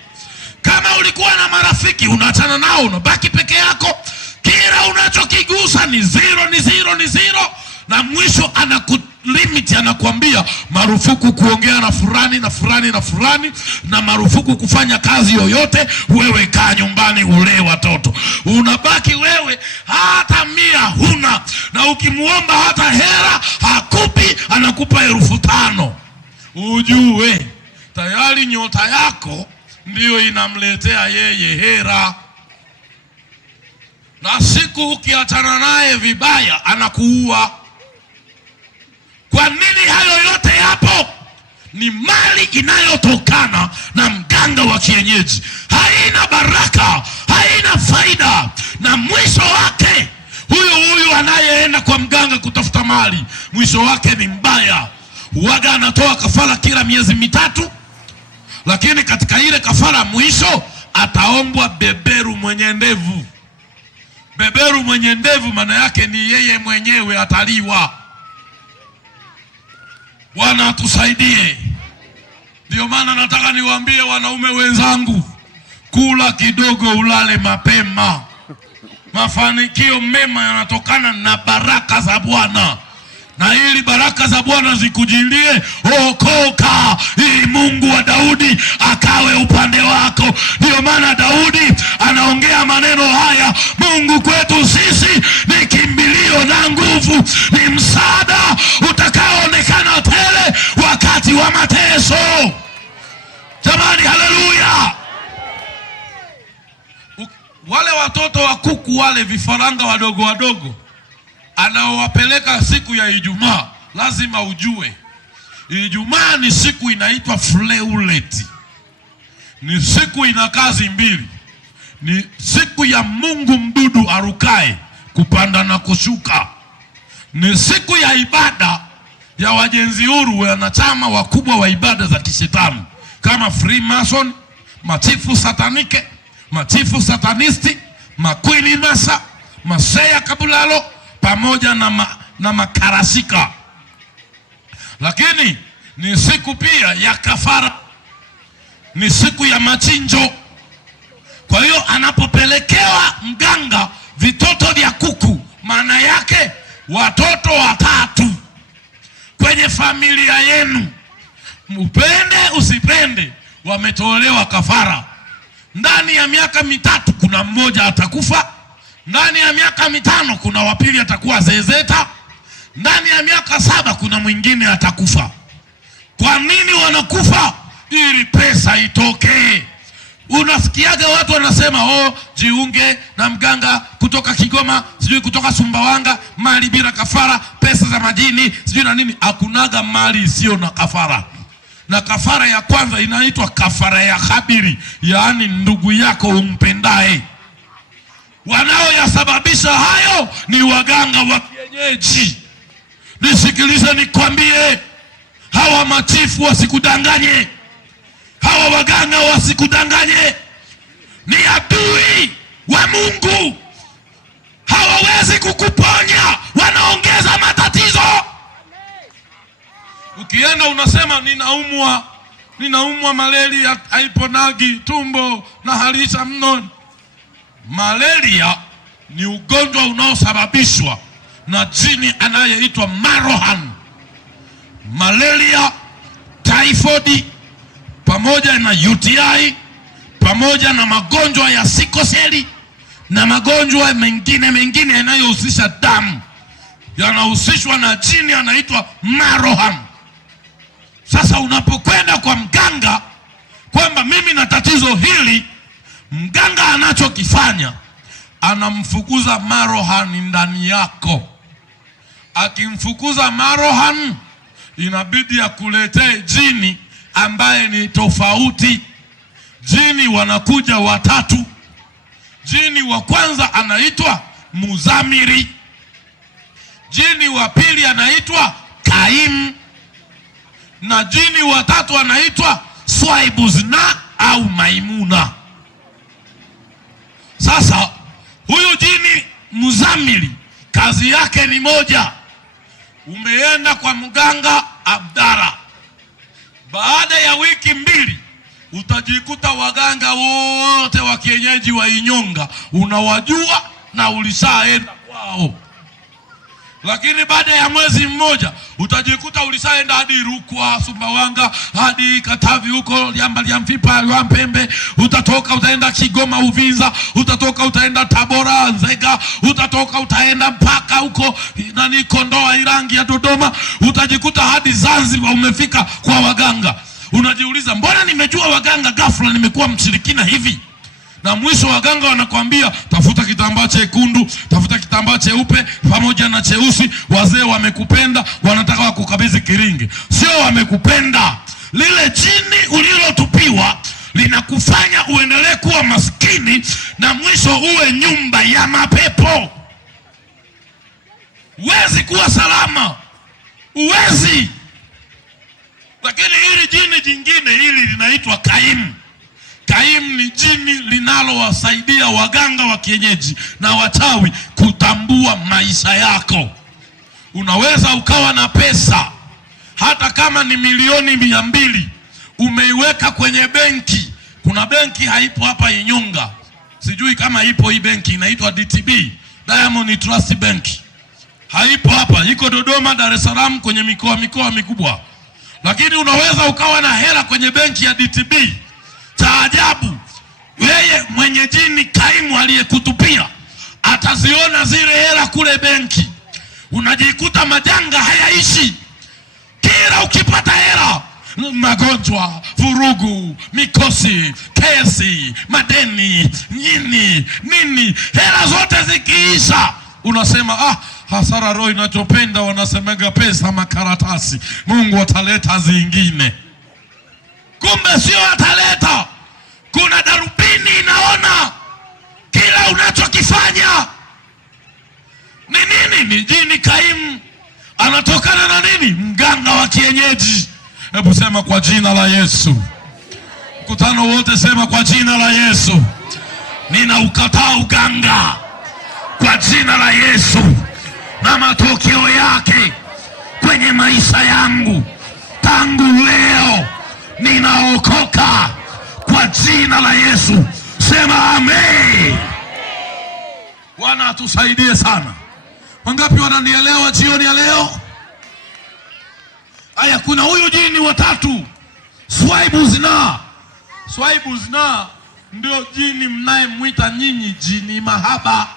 Kama ulikuwa na marafiki, unaachana nao, unabaki peke yako. Kila unachokigusa ni zero, ni zero, ni zero. Na mwisho anakulimit, anakuambia marufuku kuongea na fulani na fulani na fulani, na marufuku kufanya kazi yoyote. Wewe kaa nyumbani, ulee watoto. Unabaki wewe hata 100 huna, na ukimuomba hata hela hakupi, anakupa 5,000. Ujue tayari nyota yako ndiyo inamletea yeye hera. Na siku ukiachana naye vibaya, anakuua. Kwa nini hayo yote yapo? Ni mali inayotokana na mganga wa kienyeji. Haina baraka, haina faida, na mwisho wake huyu anayeenda kwa mganga kutafuta mali, mwisho wake ni mbaya. Huaga anatoa kafara kila miezi 3, lakini katika ile kafara mwisho ataombwa beberu mwenye ndevu. Beberu mwenye ndevu maana yake ni yeye mwenyewe ataliwa. Bwana atusaidie. Ndio maana nataka niwaambie wanaume wenzangu, kula kidogo ulale mapema. Mafanikio mema yanatokana na baraka za Bwana. Na ili baraka za Bwana zikujilie, okoka ili Mungu wa Daudi akawe upande wako. Ndio maana Daudi anaongea maneno haya: Mungu kwetu sisi ni kimbilio na nguvu, ni msaada utakaoonekana tele wakati wa mateso. Jamani, haleluya! Wale watoto wa kuku, wale vifaranga wadogo wadogo anaowapeleka siku ya Ijumaa, lazima ujue Ijumaa ni siku inaitwa Fleuleti. Ni siku ina kazi mbili. Ni siku ya Mungu mdudu arukae, kupanda na kushuka. Ni siku ya ibada ya wajenzi huru, wanachama wakubwa wa ibada za kishetani kama Freemason, machifu satanike, machifu satanisti, makwini masa, maseya kabulalo, pamoja na makarasika. Lakini ni siku pia ya kafara, ni siku ya machinjo. Kwa hiyo anapopelekewa mganga vitoto vya kuku, maana yake watoto 3 kwenye familia yenu, upende usipende, wametolewa kafara. Ndani ya miaka 3 kuna mmoja atakufa. Ndani ya miaka 5 kuna wapili atakuwa zezeta. Ndani ya miaka 7 kuna mwingine atakufa. Kwa nini wanakufa? Ili pesa itokee. Unasikiaga watu wanasema jiunge na mganga kutoka Kigoma, sijui kutoka Sumbawanga, mali bila kafara, pesa za majini, sijui na nini. Hakunaga mali isiyo na kafara. Na kafara ya kwanza inaitwa kafara ya Habiri, yaani ndugu yako umpendaye. Wanaoyasababisha hayo ni waganga wa kienyeji. Nisikilize nikwambie, hawa machifu wasikudanganye, hawa waganga wasikudanganye. Ni adui wa Mungu, hawawezi kukuponya, wanaongeza matatizo. Ukienda unasema ninaumwa malaria, haiponagi, tumbo na harisha mno. Malaria ni ugonjwa unaosababishwa na jini anayeitwa Marohan. Malaria, typhoid, pamoja na UTI, pamoja na magonjwa ya sikoseli na magonjwa mengine yanayohusisha damu, yanahusishwa na jini anaitwa Marohan. Sasa unapokwenda kwa mganga kwamba mimi na tatizo hili, mganga anachokifanya anamfukuza Marohan ndani yako. Akimfukuza Marohan, inabidi akuletee jini ambaye ni tofauti. Jini wanakuja watatu. Jini wa kwanza anaitwa Muzamiri. Jini wa pili anaitwa Kaim, na jini wa tatu anaitwa Swaibuzna au Maimuna. Sasa huyu jini Muzamiri kazi yake ni moja. Umeenda kwa mganga Abdara, baada ya wiki 2 utajikuta waganga wote wa kienyeji wa Inyonga unawajua na ulishaenda kwao. Lakini baada ya mwezi mmoja utajikuta ulishaenda hadi Rukwa, Sumbawanga, hadi Katavi huko, Liamfipa, Lwampembe. Utatoka utaenda Kigoma, Uvinza. Utatoka utaenda Tabora, Nzega. Utatoka utaenda mpaka huko Kondoa, Irangi ya Dodoma. Utajikuta hadi Zanzibar umefika kwa waganga. Unajiuliza, mbona nimejua waganga ghafla nimekuwa mshirikina hivi? Na mwisho waganga wanakuambia tafuta kitambaa chekundu, tafuta kitambaa cheupe pamoja na cheusi. Wazee wamekupenda, wanataka wakukabidhi kiringi. Sio wamekupenda, lile jini ulilotupiwa linakufanya uendelee kuwa maskini na mwisho uwe nyumba ya mapepo. Uwezi kuwa salama, uwezi. Lakini hili jini jingine hili linaitwa Kaim. Kaim ni jini linalowasaidia waganga wa kienyeji na wachawi kutambua maisha yako. Unaweza ukawa na pesa hata kama ni milioni 200 umeiweka kwenye benki. Kuna benki haipo hapa Inyonga, sijui kama ipo hii benki, inaitwa DTB, Diamond Trust Bank. Haipo hapa, iko Dodoma, Dar es Salaam, kwenye mikoa mikubwa. Lakini unaweza ukawa na hela kwenye benki ya DTB. Cha ajabu, yeye mwenye jini Kaimu aliyekutupia ataziona zile hela kule benki. Unajikuta majanga hayaishi. Kila ukipata hela, magonjwa, vurugu, mikosi, kesi, madeni, nini, hela zote zikiisha unasema hasara roho inachopenda, wanasemega pesa makaratasi, Mungu ataleta zingine. Kumbe sio ataleta, kuna darubini inaona kila unachokifanya. Ni nini? Ni jini Kaimu. Anatokana na nini? Mganga wa kienyeji. Hebu sema kwa jina la Yesu. Mkutano wote sema kwa jina la Yesu. Ninaukataa uganga kwa jina la Yesu, na matokeo yake kwenye maisha yangu tangu leo ninaokoka kwa jina la Yesu. Sema amen. Bwana atusaidie sana. Wangapi wananielewa jioni ya leo? Aya, kuna huyu jini watatu swaibu zinaa. Swaibu zinaa ndio jini mnayemwita nyinyi jini mahaba.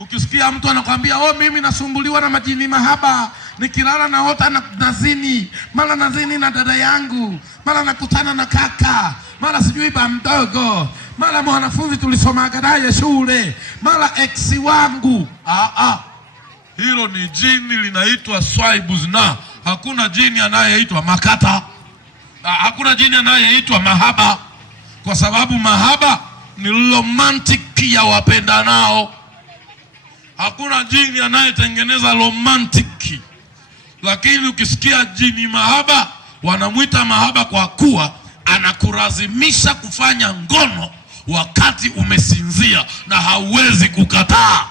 Ukisikia mtu anakwambia mimi nasumbuliwa na majini mahaba, nikilala naota nazini, mara nazini na dada yangu, mara nakutana na kaka, mara sijui ba mdogo, mara mwanafunzi tulisomaga naye shule, mara ex wangu. Hilo ni jini linaitwa swaibu zinaa. Hakuna jini anayeitwa makata. Hakuna jini anayeitwa mahaba, kwa sababu mahaba ni romantic ya wapendanao. Hakuna jini anayetengeneza romantic. Lakini ukisikia jini mahaba, wanamwita mahaba kwa kuwa anakulazimisha kufanya ngono wakati umesinzia na hauwezi kukataa.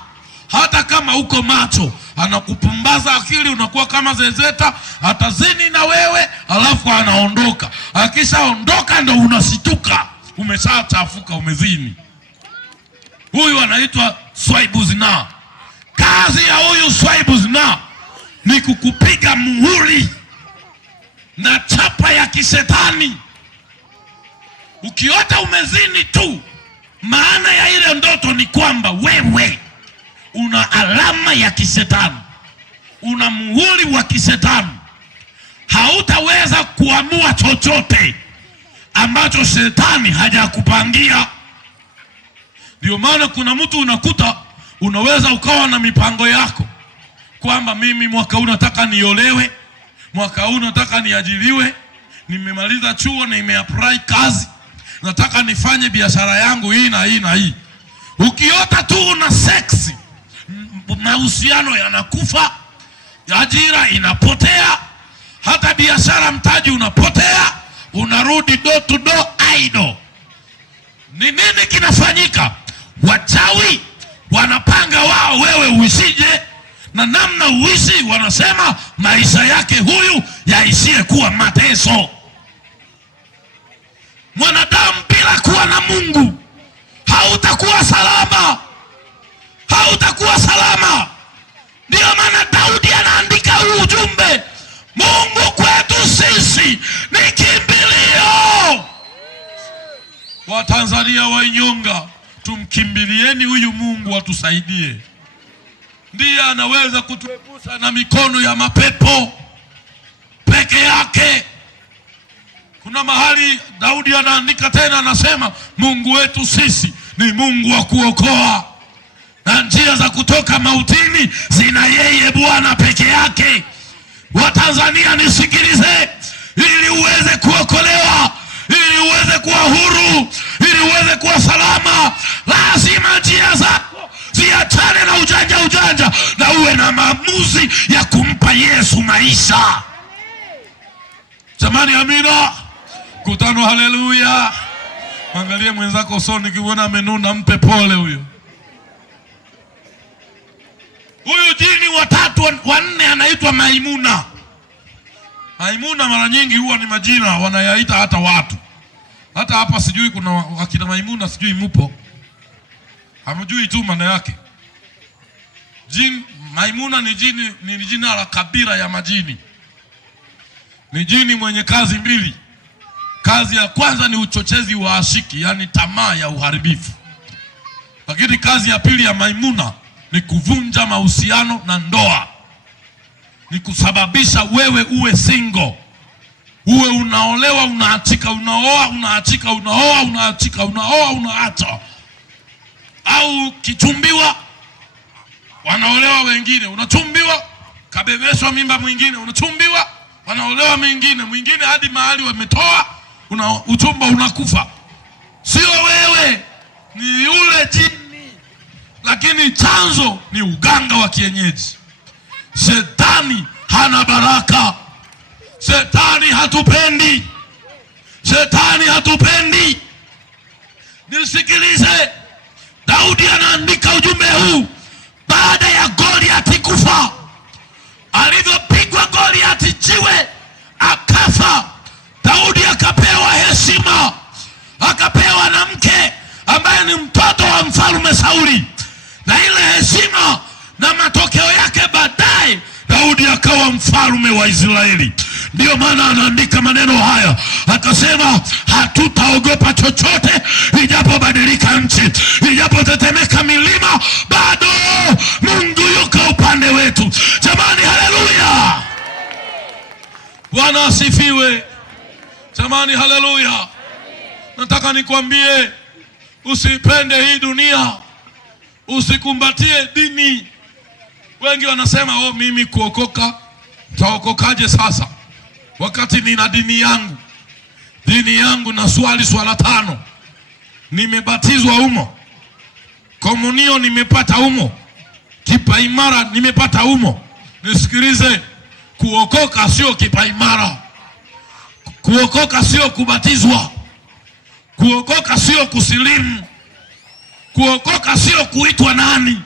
Hata kama uko macho, anakupumbaza akili, unakuwa kama zezeta, atazini na wewe, alafu anaondoka. Akishaondoka ndo unashituka, umeshachafuka, umezini. Huyu anaitwa swaibu zinaa. Kazi ya huyu swaibu zinaa ni kukupiga muhuri na chapa ya kishetani. Ukiota umezini tu, maana ya ile ndoto ni kwamba wewe una alama ya kishetani, una muhuri wa kishetani. Hautaweza kuamua chochote ambacho shetani hajakupangia. Ndio maana kuna mtu unakuta unaweza ukawa na mipango yako kwamba mimi mwaka huu nataka niolewe, mwaka huu nataka niajiriwe, nimemaliza chuo na nimeapply kazi, nataka nifanye biashara yangu hii na hii na hii. Ukiota tu una seksi, mahusiano yanakufa, ajira inapotea, hata biashara mtaji unapotea, unarudi door to door idle. Ni nini kinafanyika? Wachawi wanapanga wao wewe uishije, na namna uishi wanasema maisha yake huyu yaishie kuwa mateso. Mwanadamu bila kuwa na Mungu hautakuwa salama, hautakuwa salama. Ndio maana Daudi anaandika huu ujumbe, Mungu kwetu sisi ni kimbilio. Watanzania wainyonga, tumkimbilieni huyu Mungu atusaidie. Ndiye anaweza kutuepusha na mikono ya mapepo peke yake. Kuna mahali Daudi anaandika tena, anasema Mungu wetu sisi ni Mungu wa kuokoa, na njia za kutoka mautini zina yeye Bwana peke yake. Watanzania nisikilize, ili uweze kuokolewa, ili uweze kuwa huru, ili uweze kuwa salama, lazima njia zako ziachane na ujanja na uwe na maamuzi ya kumpa Yesu maisha. Jamani, amina. Kutano, haleluya. Angalia mwenzako usoni, kiona amenuna, mpe pole huyo. Huyu jini watatu wanne anaitwa Maimuna. Maimuna mara nyingi huwa ni majina wanayaita hata watu. Hata hapa sijui kuna akina Maimuna, sijui mupo, hamjui tu maana yake. Maimuna ni jina la kabila ya majini. Ni jini mwenye kazi mbili. Kazi ya kwanza ni uchochezi wa ashiki, yani tamaa ya uharibifu. Lakini kazi ya pili ya Maimuna ni kuvunja mahusiano na ndoa. Ni kusababisha wewe uwe single. Uwe unaolewa unaachika, unaoa unaachika, unaoa unaachika, unaoa unaacha. Au kichumbiwa, wanaolewa wengine, unachumbiwa, kabebeshwa mimba mwingine, unachumbiwa, wanaolewa mwingine hadi mahali wametoa, uchumba unakufa. Sio wewe, ni yule jini. Lakini chanzo ni uganga wa kienyeji. Shetani hana baraka. Shetani hatupendi. Shetani hatupendi. Nisikilize, Daudi anaandika ujumbe huu baada ya Goliati kufa. Alivyopigwa Goliati jiwe akafa, Daudi akapewa heshima, akapewa na mke ambaye ni mtoto wa mfalme Sauli. Na ile heshima na matokeo yake baadaye Daudi akawa mfalme wa Israeli. Ndio maana anaandika maneno haya, akasema hatutaogopa chochote, ijapobadilika nchi, ijapotetemeka milima, bado Mungu yuko upande wetu. Jamani, haleluya! Bwana asifiwe. Jamani, haleluya. Nataka nikwambie, usipende hii dunia, usikumbatie dini. Wengi wanasema mimi kuokoka, taokokaje sasa wakati nina dini yangu? Dini yangu na swala 5, nimebatizwa humo, komunio nimepata humo, kipaimara nimepata humo. Nisikilize, kuokoka sio kipaimara, kuokoka sio kubatizwa, kuokoka sio kusilimu, kuokoka sio kuitwa nani.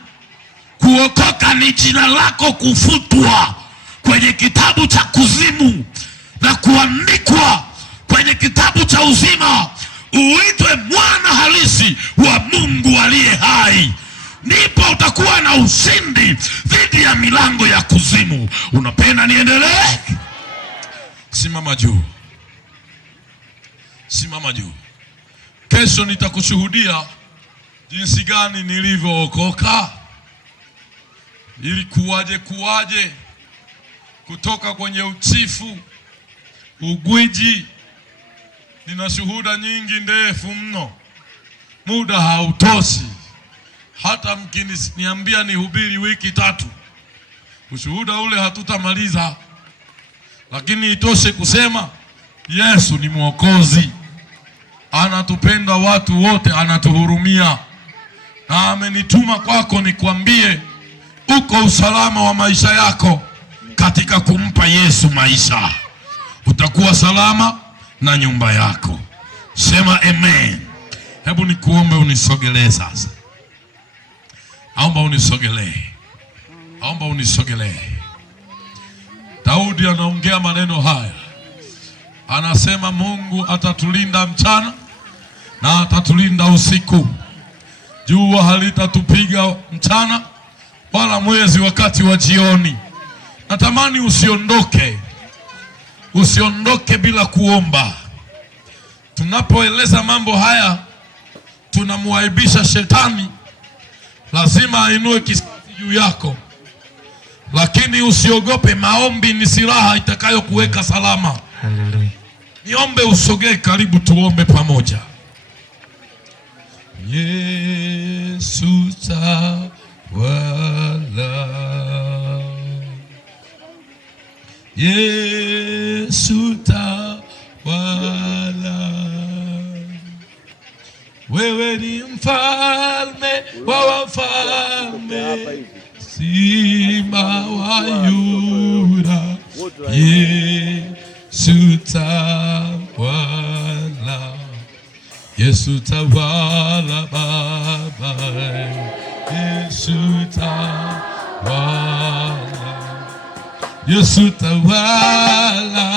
Kuokoka ni jina lako kufutwa kwenye kitabu cha kuzimu na kuandikwa kwenye kitabu cha uzima, uitwe mwana halisi wa Mungu aliye hai. Ndipo utakuwa na ushindi dhidi ya milango ya kuzimu. Unapenda niendelee? Simama juu, simama juu. Kesho nitakushuhudia jinsi gani nilivyookoka. Ilikuwaje kutoka kwenye uchifu, ugwiji. Nina shuhuda nyingi ndefu mno, muda hautoshi. Hata mkiniambia nihubiri wiki 3, ushuhuda ule hatutamaliza. Lakini itoshe kusema Yesu ni Mwokozi, anatupenda watu wote, anatuhurumia, na amenituma kwako nikwambie uko usalama wa maisha yako katika kumpa Yesu maisha. Utakuwa salama na nyumba yako. Sema amen. Hebu nikuombe unisogelee sasa. Naomba unisogelee. Naomba unisogelee. Daudi anaongea maneno haya. Anasema Mungu atatulinda mchana na atatulinda usiku. Jua halitatupiga mchana wala mwezi wakati wa jioni. Natamani usiondoke bila kuomba. Tunapoeleza mambo haya tunamuaibisha shetani, lazima ainue kisasi juu yako. Lakini usiogope, maombi ni silaha itakayokuweka salama. Haleluya. Niombe usogee karibu, tuombe pamoja. Yesu tawala, Yesu tawala, wewe ni mfalme wa wafalme, Simba wa Yuda. Yesu tawala, Yesu tawala Baba, Yesu tawala, Yesu tawala,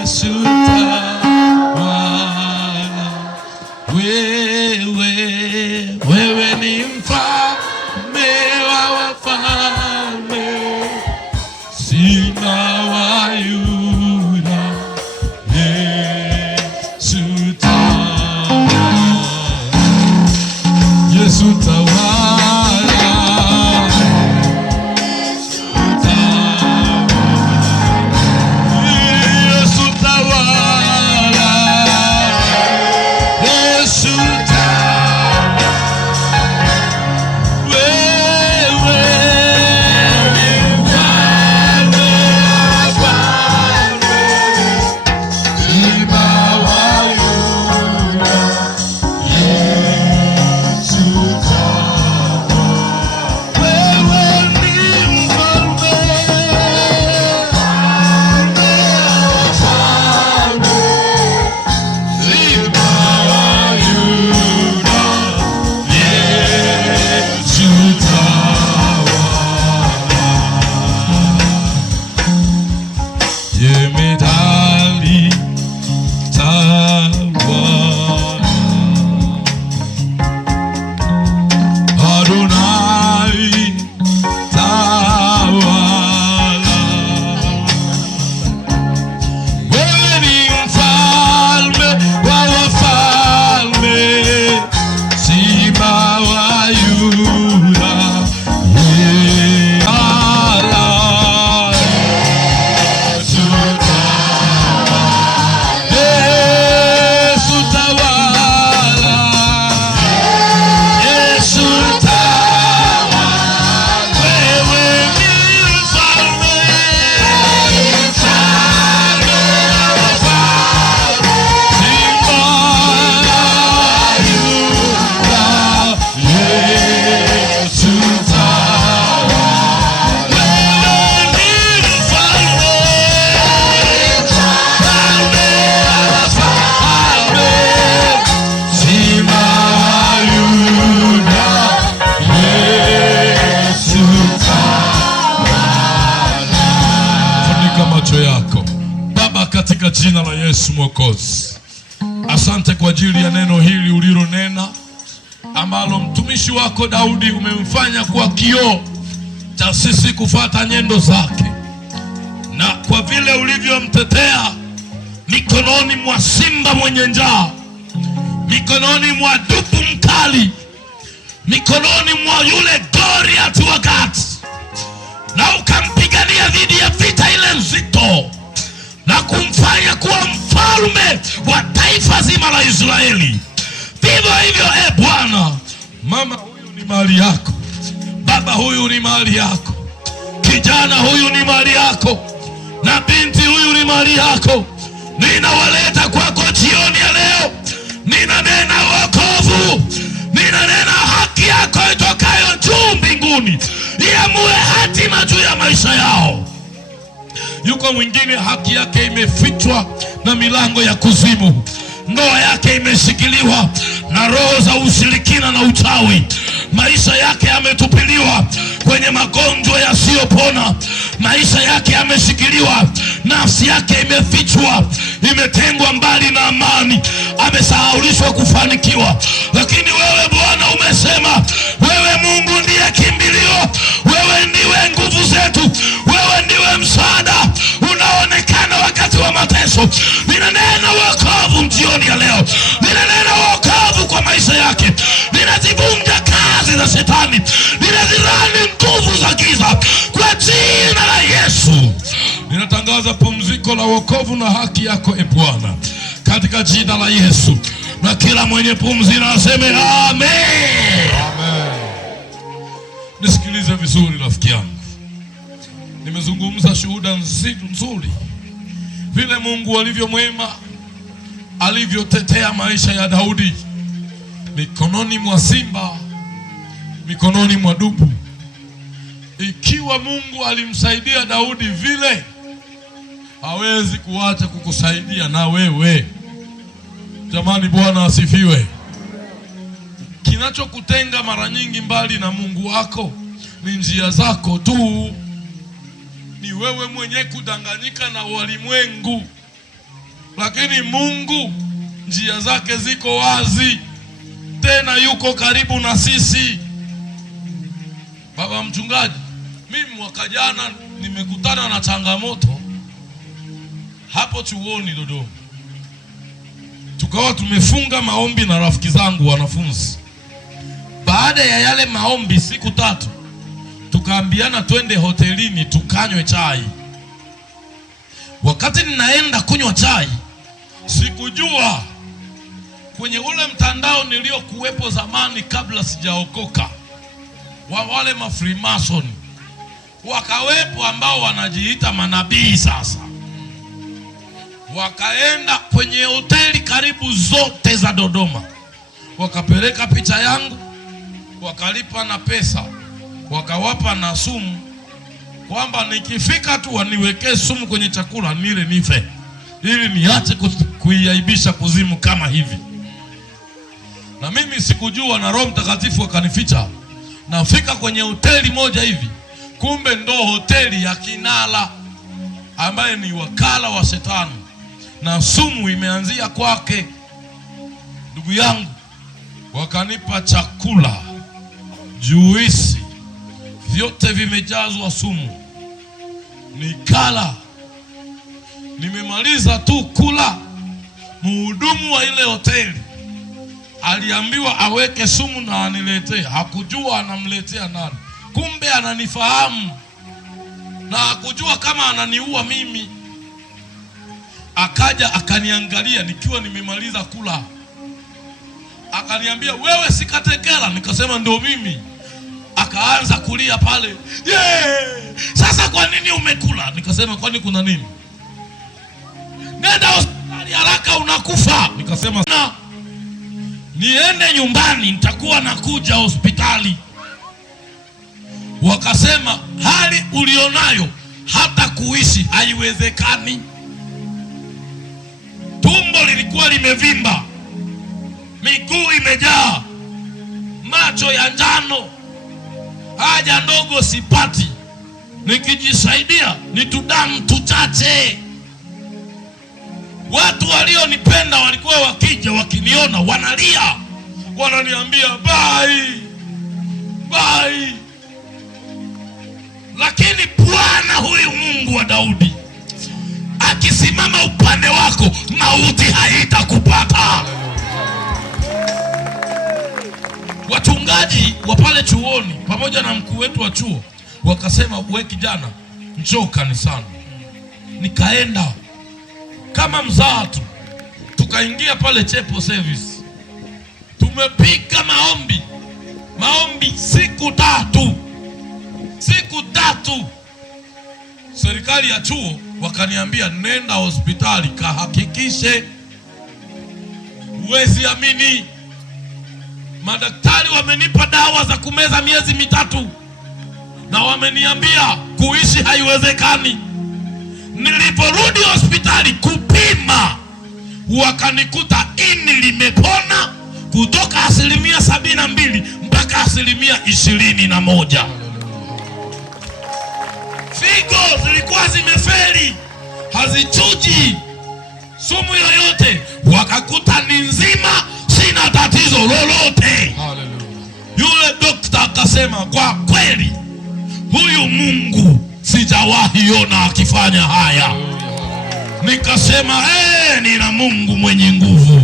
Yesu tawala. Wewe ni mfalme wa wafalme, Simba wa Yuda. Yesu tawala, Yesu tawala, katika jina la Yesu Mwokozi. Asante kwa ajili ya neno hili ulilonena, ambalo mtumishi wako Daudi umemfanya kuwa kioo cha sisi kufuata nyendo zake, na kwa vile ulivyomtetea mikononi mwa simba mwenye njaa, mikononi mwa dubu mkali, mikononi mwa yule Goliath wa Gati, na ukampigania dhidi ya vita ile nzito na kumfanya kuwa mfalme wa taifa zima la Israeli. Vivyo hivyo, Bwana, mama huyu ni mali yako, baba huyu ni mali yako, kijana huyu ni mali yako, na binti huyu ni mali yako. Ninawaleta kwako jioni ya leo. Ninanena wokovu, ninanena haki yako itokayo juu mbinguni iamue hatima juu ya maisha yao. Yuko mwingine haki yake imefichwa na milango ya kuzimu. Ndoa yake imeshikiliwa na roho za ushirikina na uchawi. Maisha yake yametupiliwa kwenye magonjwa yasiyopona. Maisha yake yameshikiliwa, nafsi yake imefichwa, imetengwa mbali na amani, amesahaulishwa kufanikiwa. Lakini wewe Bwana umesema, wewe Mungu ndiye kimbilio, wewe ndiwe nguvu zetu, wewe ndiwe msaada unaonekana wakati wa mateso. Ninanena wokovu jioni ya leo, ninanena wokovu kwa maisha yake. Ninazivunja kazi za shetani, ninazirani nguvu za giza kwa jina la Yesu. Ninatangaza pumziko la wokovu na haki yako, Bwana, katika jina la Yesu, na kila mwenye pumzi na aseme amen. Amen. Nisikilize vizuri rafiki yangu, nimezungumza shuhuda nzuri, vile Mungu alivyo mwema, alivyotetea maisha ya Daudi mikononi mwa simba, mikononi mwa dubu. Ikiwa Mungu alimsaidia Daudi vile, hawezi kuacha kukusaidia na wewe. Jamani, Bwana asifiwe. Kinachokutenga mara nyingi mbali na Mungu wako ni njia zako tu. Ni wewe mwenye kudanganyika na walimwengu, lakini Mungu njia zake ziko wazi, tena yuko karibu na sisi. Baba mchungaji, mimi mwaka jana nimekutana na changamoto hapo chuoni Dodoma. Tukawa tumefunga maombi na rafiki zangu wanafunzi. Baada ya yale maombi siku 3, tukaambiana twende hotelini tukanywe chai. Wakati ninaenda kunywa chai, sikujua kwenye ule mtandao niliokuwepo zamani kabla sijaokoka, wa wale mafreemason wakawepo ambao wanajiita manabii. Sasa wakaenda kwenye hoteli karibu zote za Dodoma, wakapeleka picha yangu, wakalipa na pesa, wakawapa na sumu, kwamba nikifika tu waniwekee sumu kwenye chakula nile nife, ili niache kuiaibisha kuzimu kama hivi. Na mimi sikujua, na Roho Mtakatifu akanificha. Nafika kwenye hoteli moja hivi, kumbe ndo hoteli ya Kinala ambaye ni wakala wa shetani, na sumu imeanzia kwake. Ndugu yangu, wakanipa chakula, juisi, vyote vimejazwa sumu. Nikala, nimemaliza tu kula, mhudumu wa ile hoteli aliambiwa aweke sumu na aniletee. Hakujua anamletea nani, kumbe ananifahamu na hakujua kama ananiua mimi. Akaja akaniangalia nikiwa nimemaliza kula, akaniambia, wewe Sikatekela? Nikasema ndio mimi. Akaanza kulia pale, sasa kwa nini umekula? Nikasema kwani kuna nini? Nenda hospitali haraka, unakufa. Nikasema na niende nyumbani, nitakuwa nakuja hospitali. Wakasema hali ulionayo hata kuishi haiwezekani. Tumbo lilikuwa limevimba, miguu imejaa, macho ya njano, haja ndogo sipati, nikijisaidia ni tudamu tuchache. Watu walionipenda walikuwa wakija wakiniona wanalia, wananiambia bye bye. Lakini Bwana huyu Mungu wa Daudi akisimama upande wako, mauti haitakupata. Wachungaji wa pale chuoni pamoja na mkuu wetu wa chuo wakasema, wewe kijana njoo kanisani. Nikaenda kama mzaa tu, tukaingia pale chapel service, tumepiga maombi siku tatu. Serikali ya chuo wakaniambia, nenda hospitali kahakikishe. Huwezi amini, madaktari wamenipa dawa za kumeza miezi 3 na wameniambia kuishi haiwezekani. Niliporudi hospitali kupima, wakanikuta ini limepona kutoka 72% mpaka 21%. Figo zilikuwa zimefeli, hazichuji sumu yoyote, wakakuta ni nzima, sina tatizo lolote. Yule dokta akasema, kwa kweli huyu Mungu sijawahi ona akifanya haya. Nikasema nina Mungu mwenye nguvu.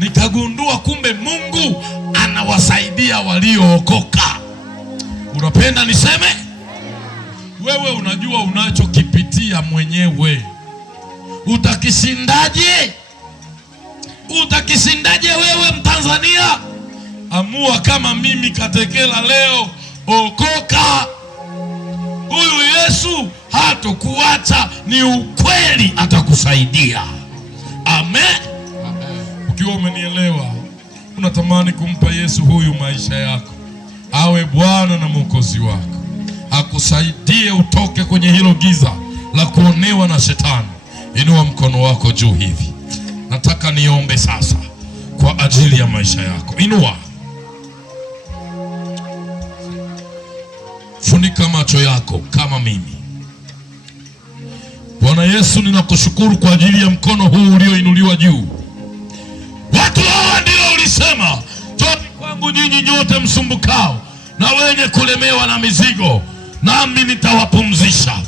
Nikagundua kumbe Mungu anawasaidia waliookoka. Unapenda niseme? Wewe unajua unachokipitia mwenyewe, utakisindaje? Wewe Mtanzania? Amua kama mimi Katekela leo, okoka. Huyu Yesu hatokuacha, ni ukweli, atakusaidia. Amen. Ukiwa umenielewa, unatamani kumpa Yesu huyu maisha yako, awe Bwana na Mwokozi wako, akusaidie utoke kwenye hilo giza la kuonewa na shetani, inua mkono wako juu hivi. Nataka niombe sasa kwa ajili ya maisha yako. Inua, funika macho yako kama mimi. Bwana Yesu, ninakushukuru kwa ajili ya mkono huu ulioinuliwa juu. Watu hawa ndio ulisema, toeni kwangu nyinyi nyote msumbukao na wenye kulemewa na mizigo, nami nitawapumzisha.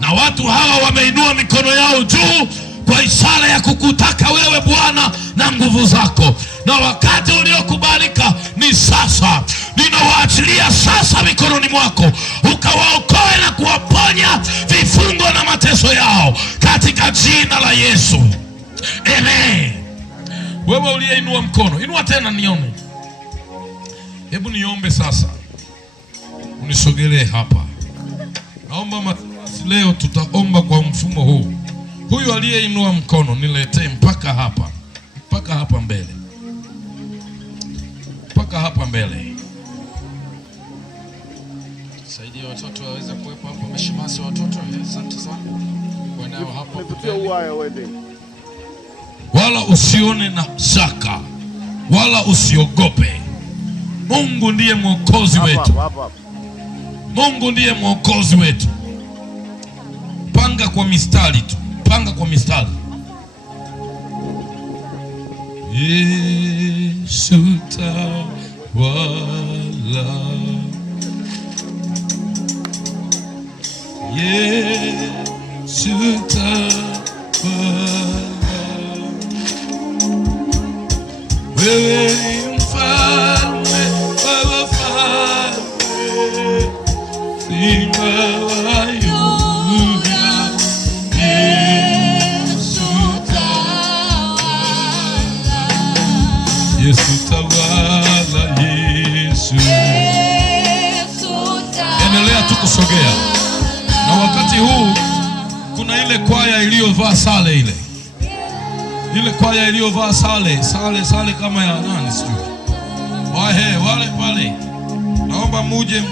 Na watu hawa wameinua mikono yao juu kwa ishara ya kukutaka wewe Bwana na nguvu zako, na wakati uliokubalika ni sasa. Ninawaachilia sasa mikononi mwako, ukawaokoe na kuwaponya vifungo na mateso yao katika jina la Yesu, amen. Wewe uliyeinua mkono, inua tena nione. Hebu niombe sasa, unisogelee hapa. Naomba leo tutaomba kwa mfumo huu. Huyu aliyeinua mkono niletee mpaka hapa mbele, mpaka hapa mbele. Saidia watoto waweze kuwepo hapo, mashemasi wa watoto. Asante sana. Wanao hapo. Wala usione na shaka, wala usiogope. Mungu ndiye mwokozi wetu. Mungu ndiye mwokozi wetu. Panga kwa mistari tu, panga kwa mistari. Yesu tawala, Yesu tawala, wewe ni mfalme wa wafalme, Simba wa Yuda. Yesu tawala, Yesu. Endelea tu kusogea. Na wakati huu kuna ile kwaya iliyovaa sare ile kwaya iliyovaa sare kama ya nani sijui. Wale pale. Naomba muje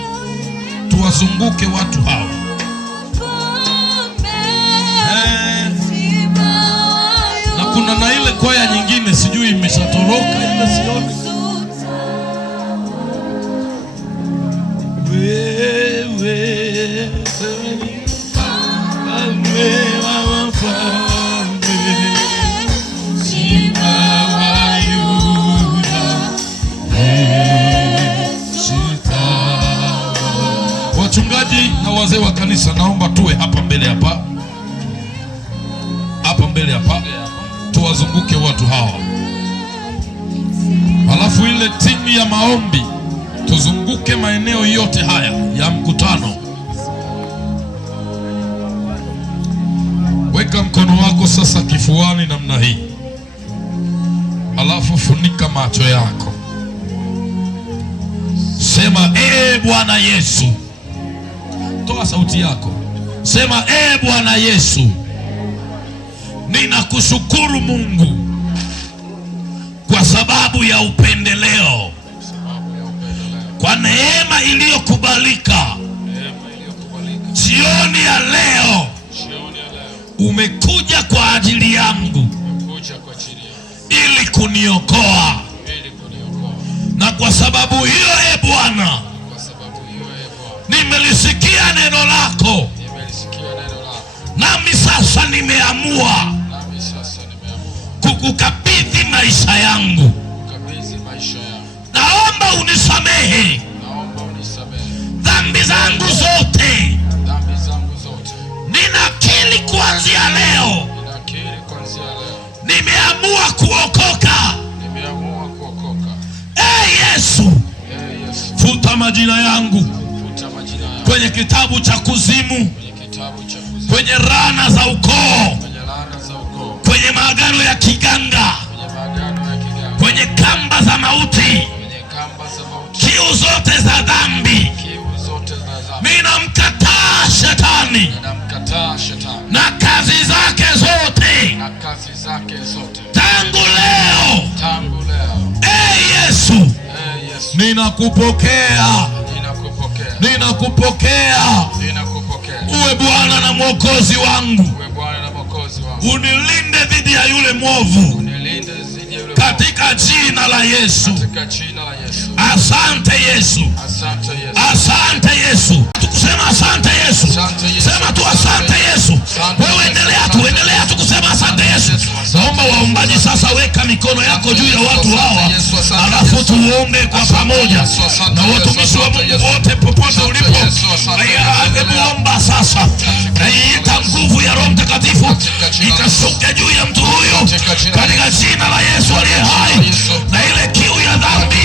tuwazunguke watu hawa. Na kuna na ile kwaya nyingine sijui imeshatoroka ile, sioni. Sasa naomba tuwe hapa mbele hapa mbele hapa, tuwazunguke watu hawa, halafu ile timu ya maombi tuzunguke maeneo yote haya ya mkutano. Weka mkono wako sasa kifuani namna hii, halafu funika macho yako. Sema Bwana Yesu. Toa sauti yako, sema Bwana Yesu, ninakushukuru Mungu kwa sababu ya upendeleo, kwa neema iliyokubalika. Jioni ya leo umekuja kwa ajili yangu ili kuniokoa, na kwa sababu hiyo Bwana, nimelisikia neno lako, nami sasa nimeamua kukukabidhi maisha yangu. Naomba unisamehe dhambi zangu zote. Ninakiri kuanzia leo nimeamua kuokoka. Yesu, futa majina yangu kwenye kitabu cha kuzimu, kwenye laana za ukoo, kwenye maagano ya kiganga, kwenye kamba za mauti, kiu zote za dhambi. Ninamkataa shetani na kazi zake zote tangu leo. Yesu, ninakupokea. Uwe Bwana na Mwokozi wangu. Unilinde dhidi ya yule mwovu katika jina la Yesu. Asante Yesu. Asante Yesu. Tukusema asante Yesu. Sema tu asante Yesu. Wewe endelea tu kusema asante Yesu. Naomba waombaji sasa, weka mikono yako juu ya watu hawa, alafu tuombe kwa pamoja. Na watumishi wa Mungu wote popote ulipo, hebu omba sasa. Naiita nguvu ya Roho Mtakatifu ikashuke juu ya mtu huyo katika jina la Yesu aliye hai. Na ile kiu ya dhambi,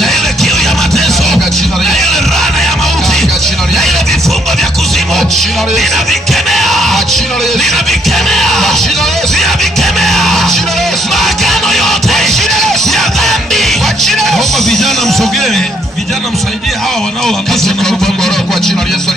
na ile kiu ya mateso, na ile laana ya mauti, na ile vifungo vya kuzimu, ninavikemea. Maagano yote ya dhambi. Naomba vijana msogee, vijana msaidie hawa wanaoangazwa na kwa jina la Yesu.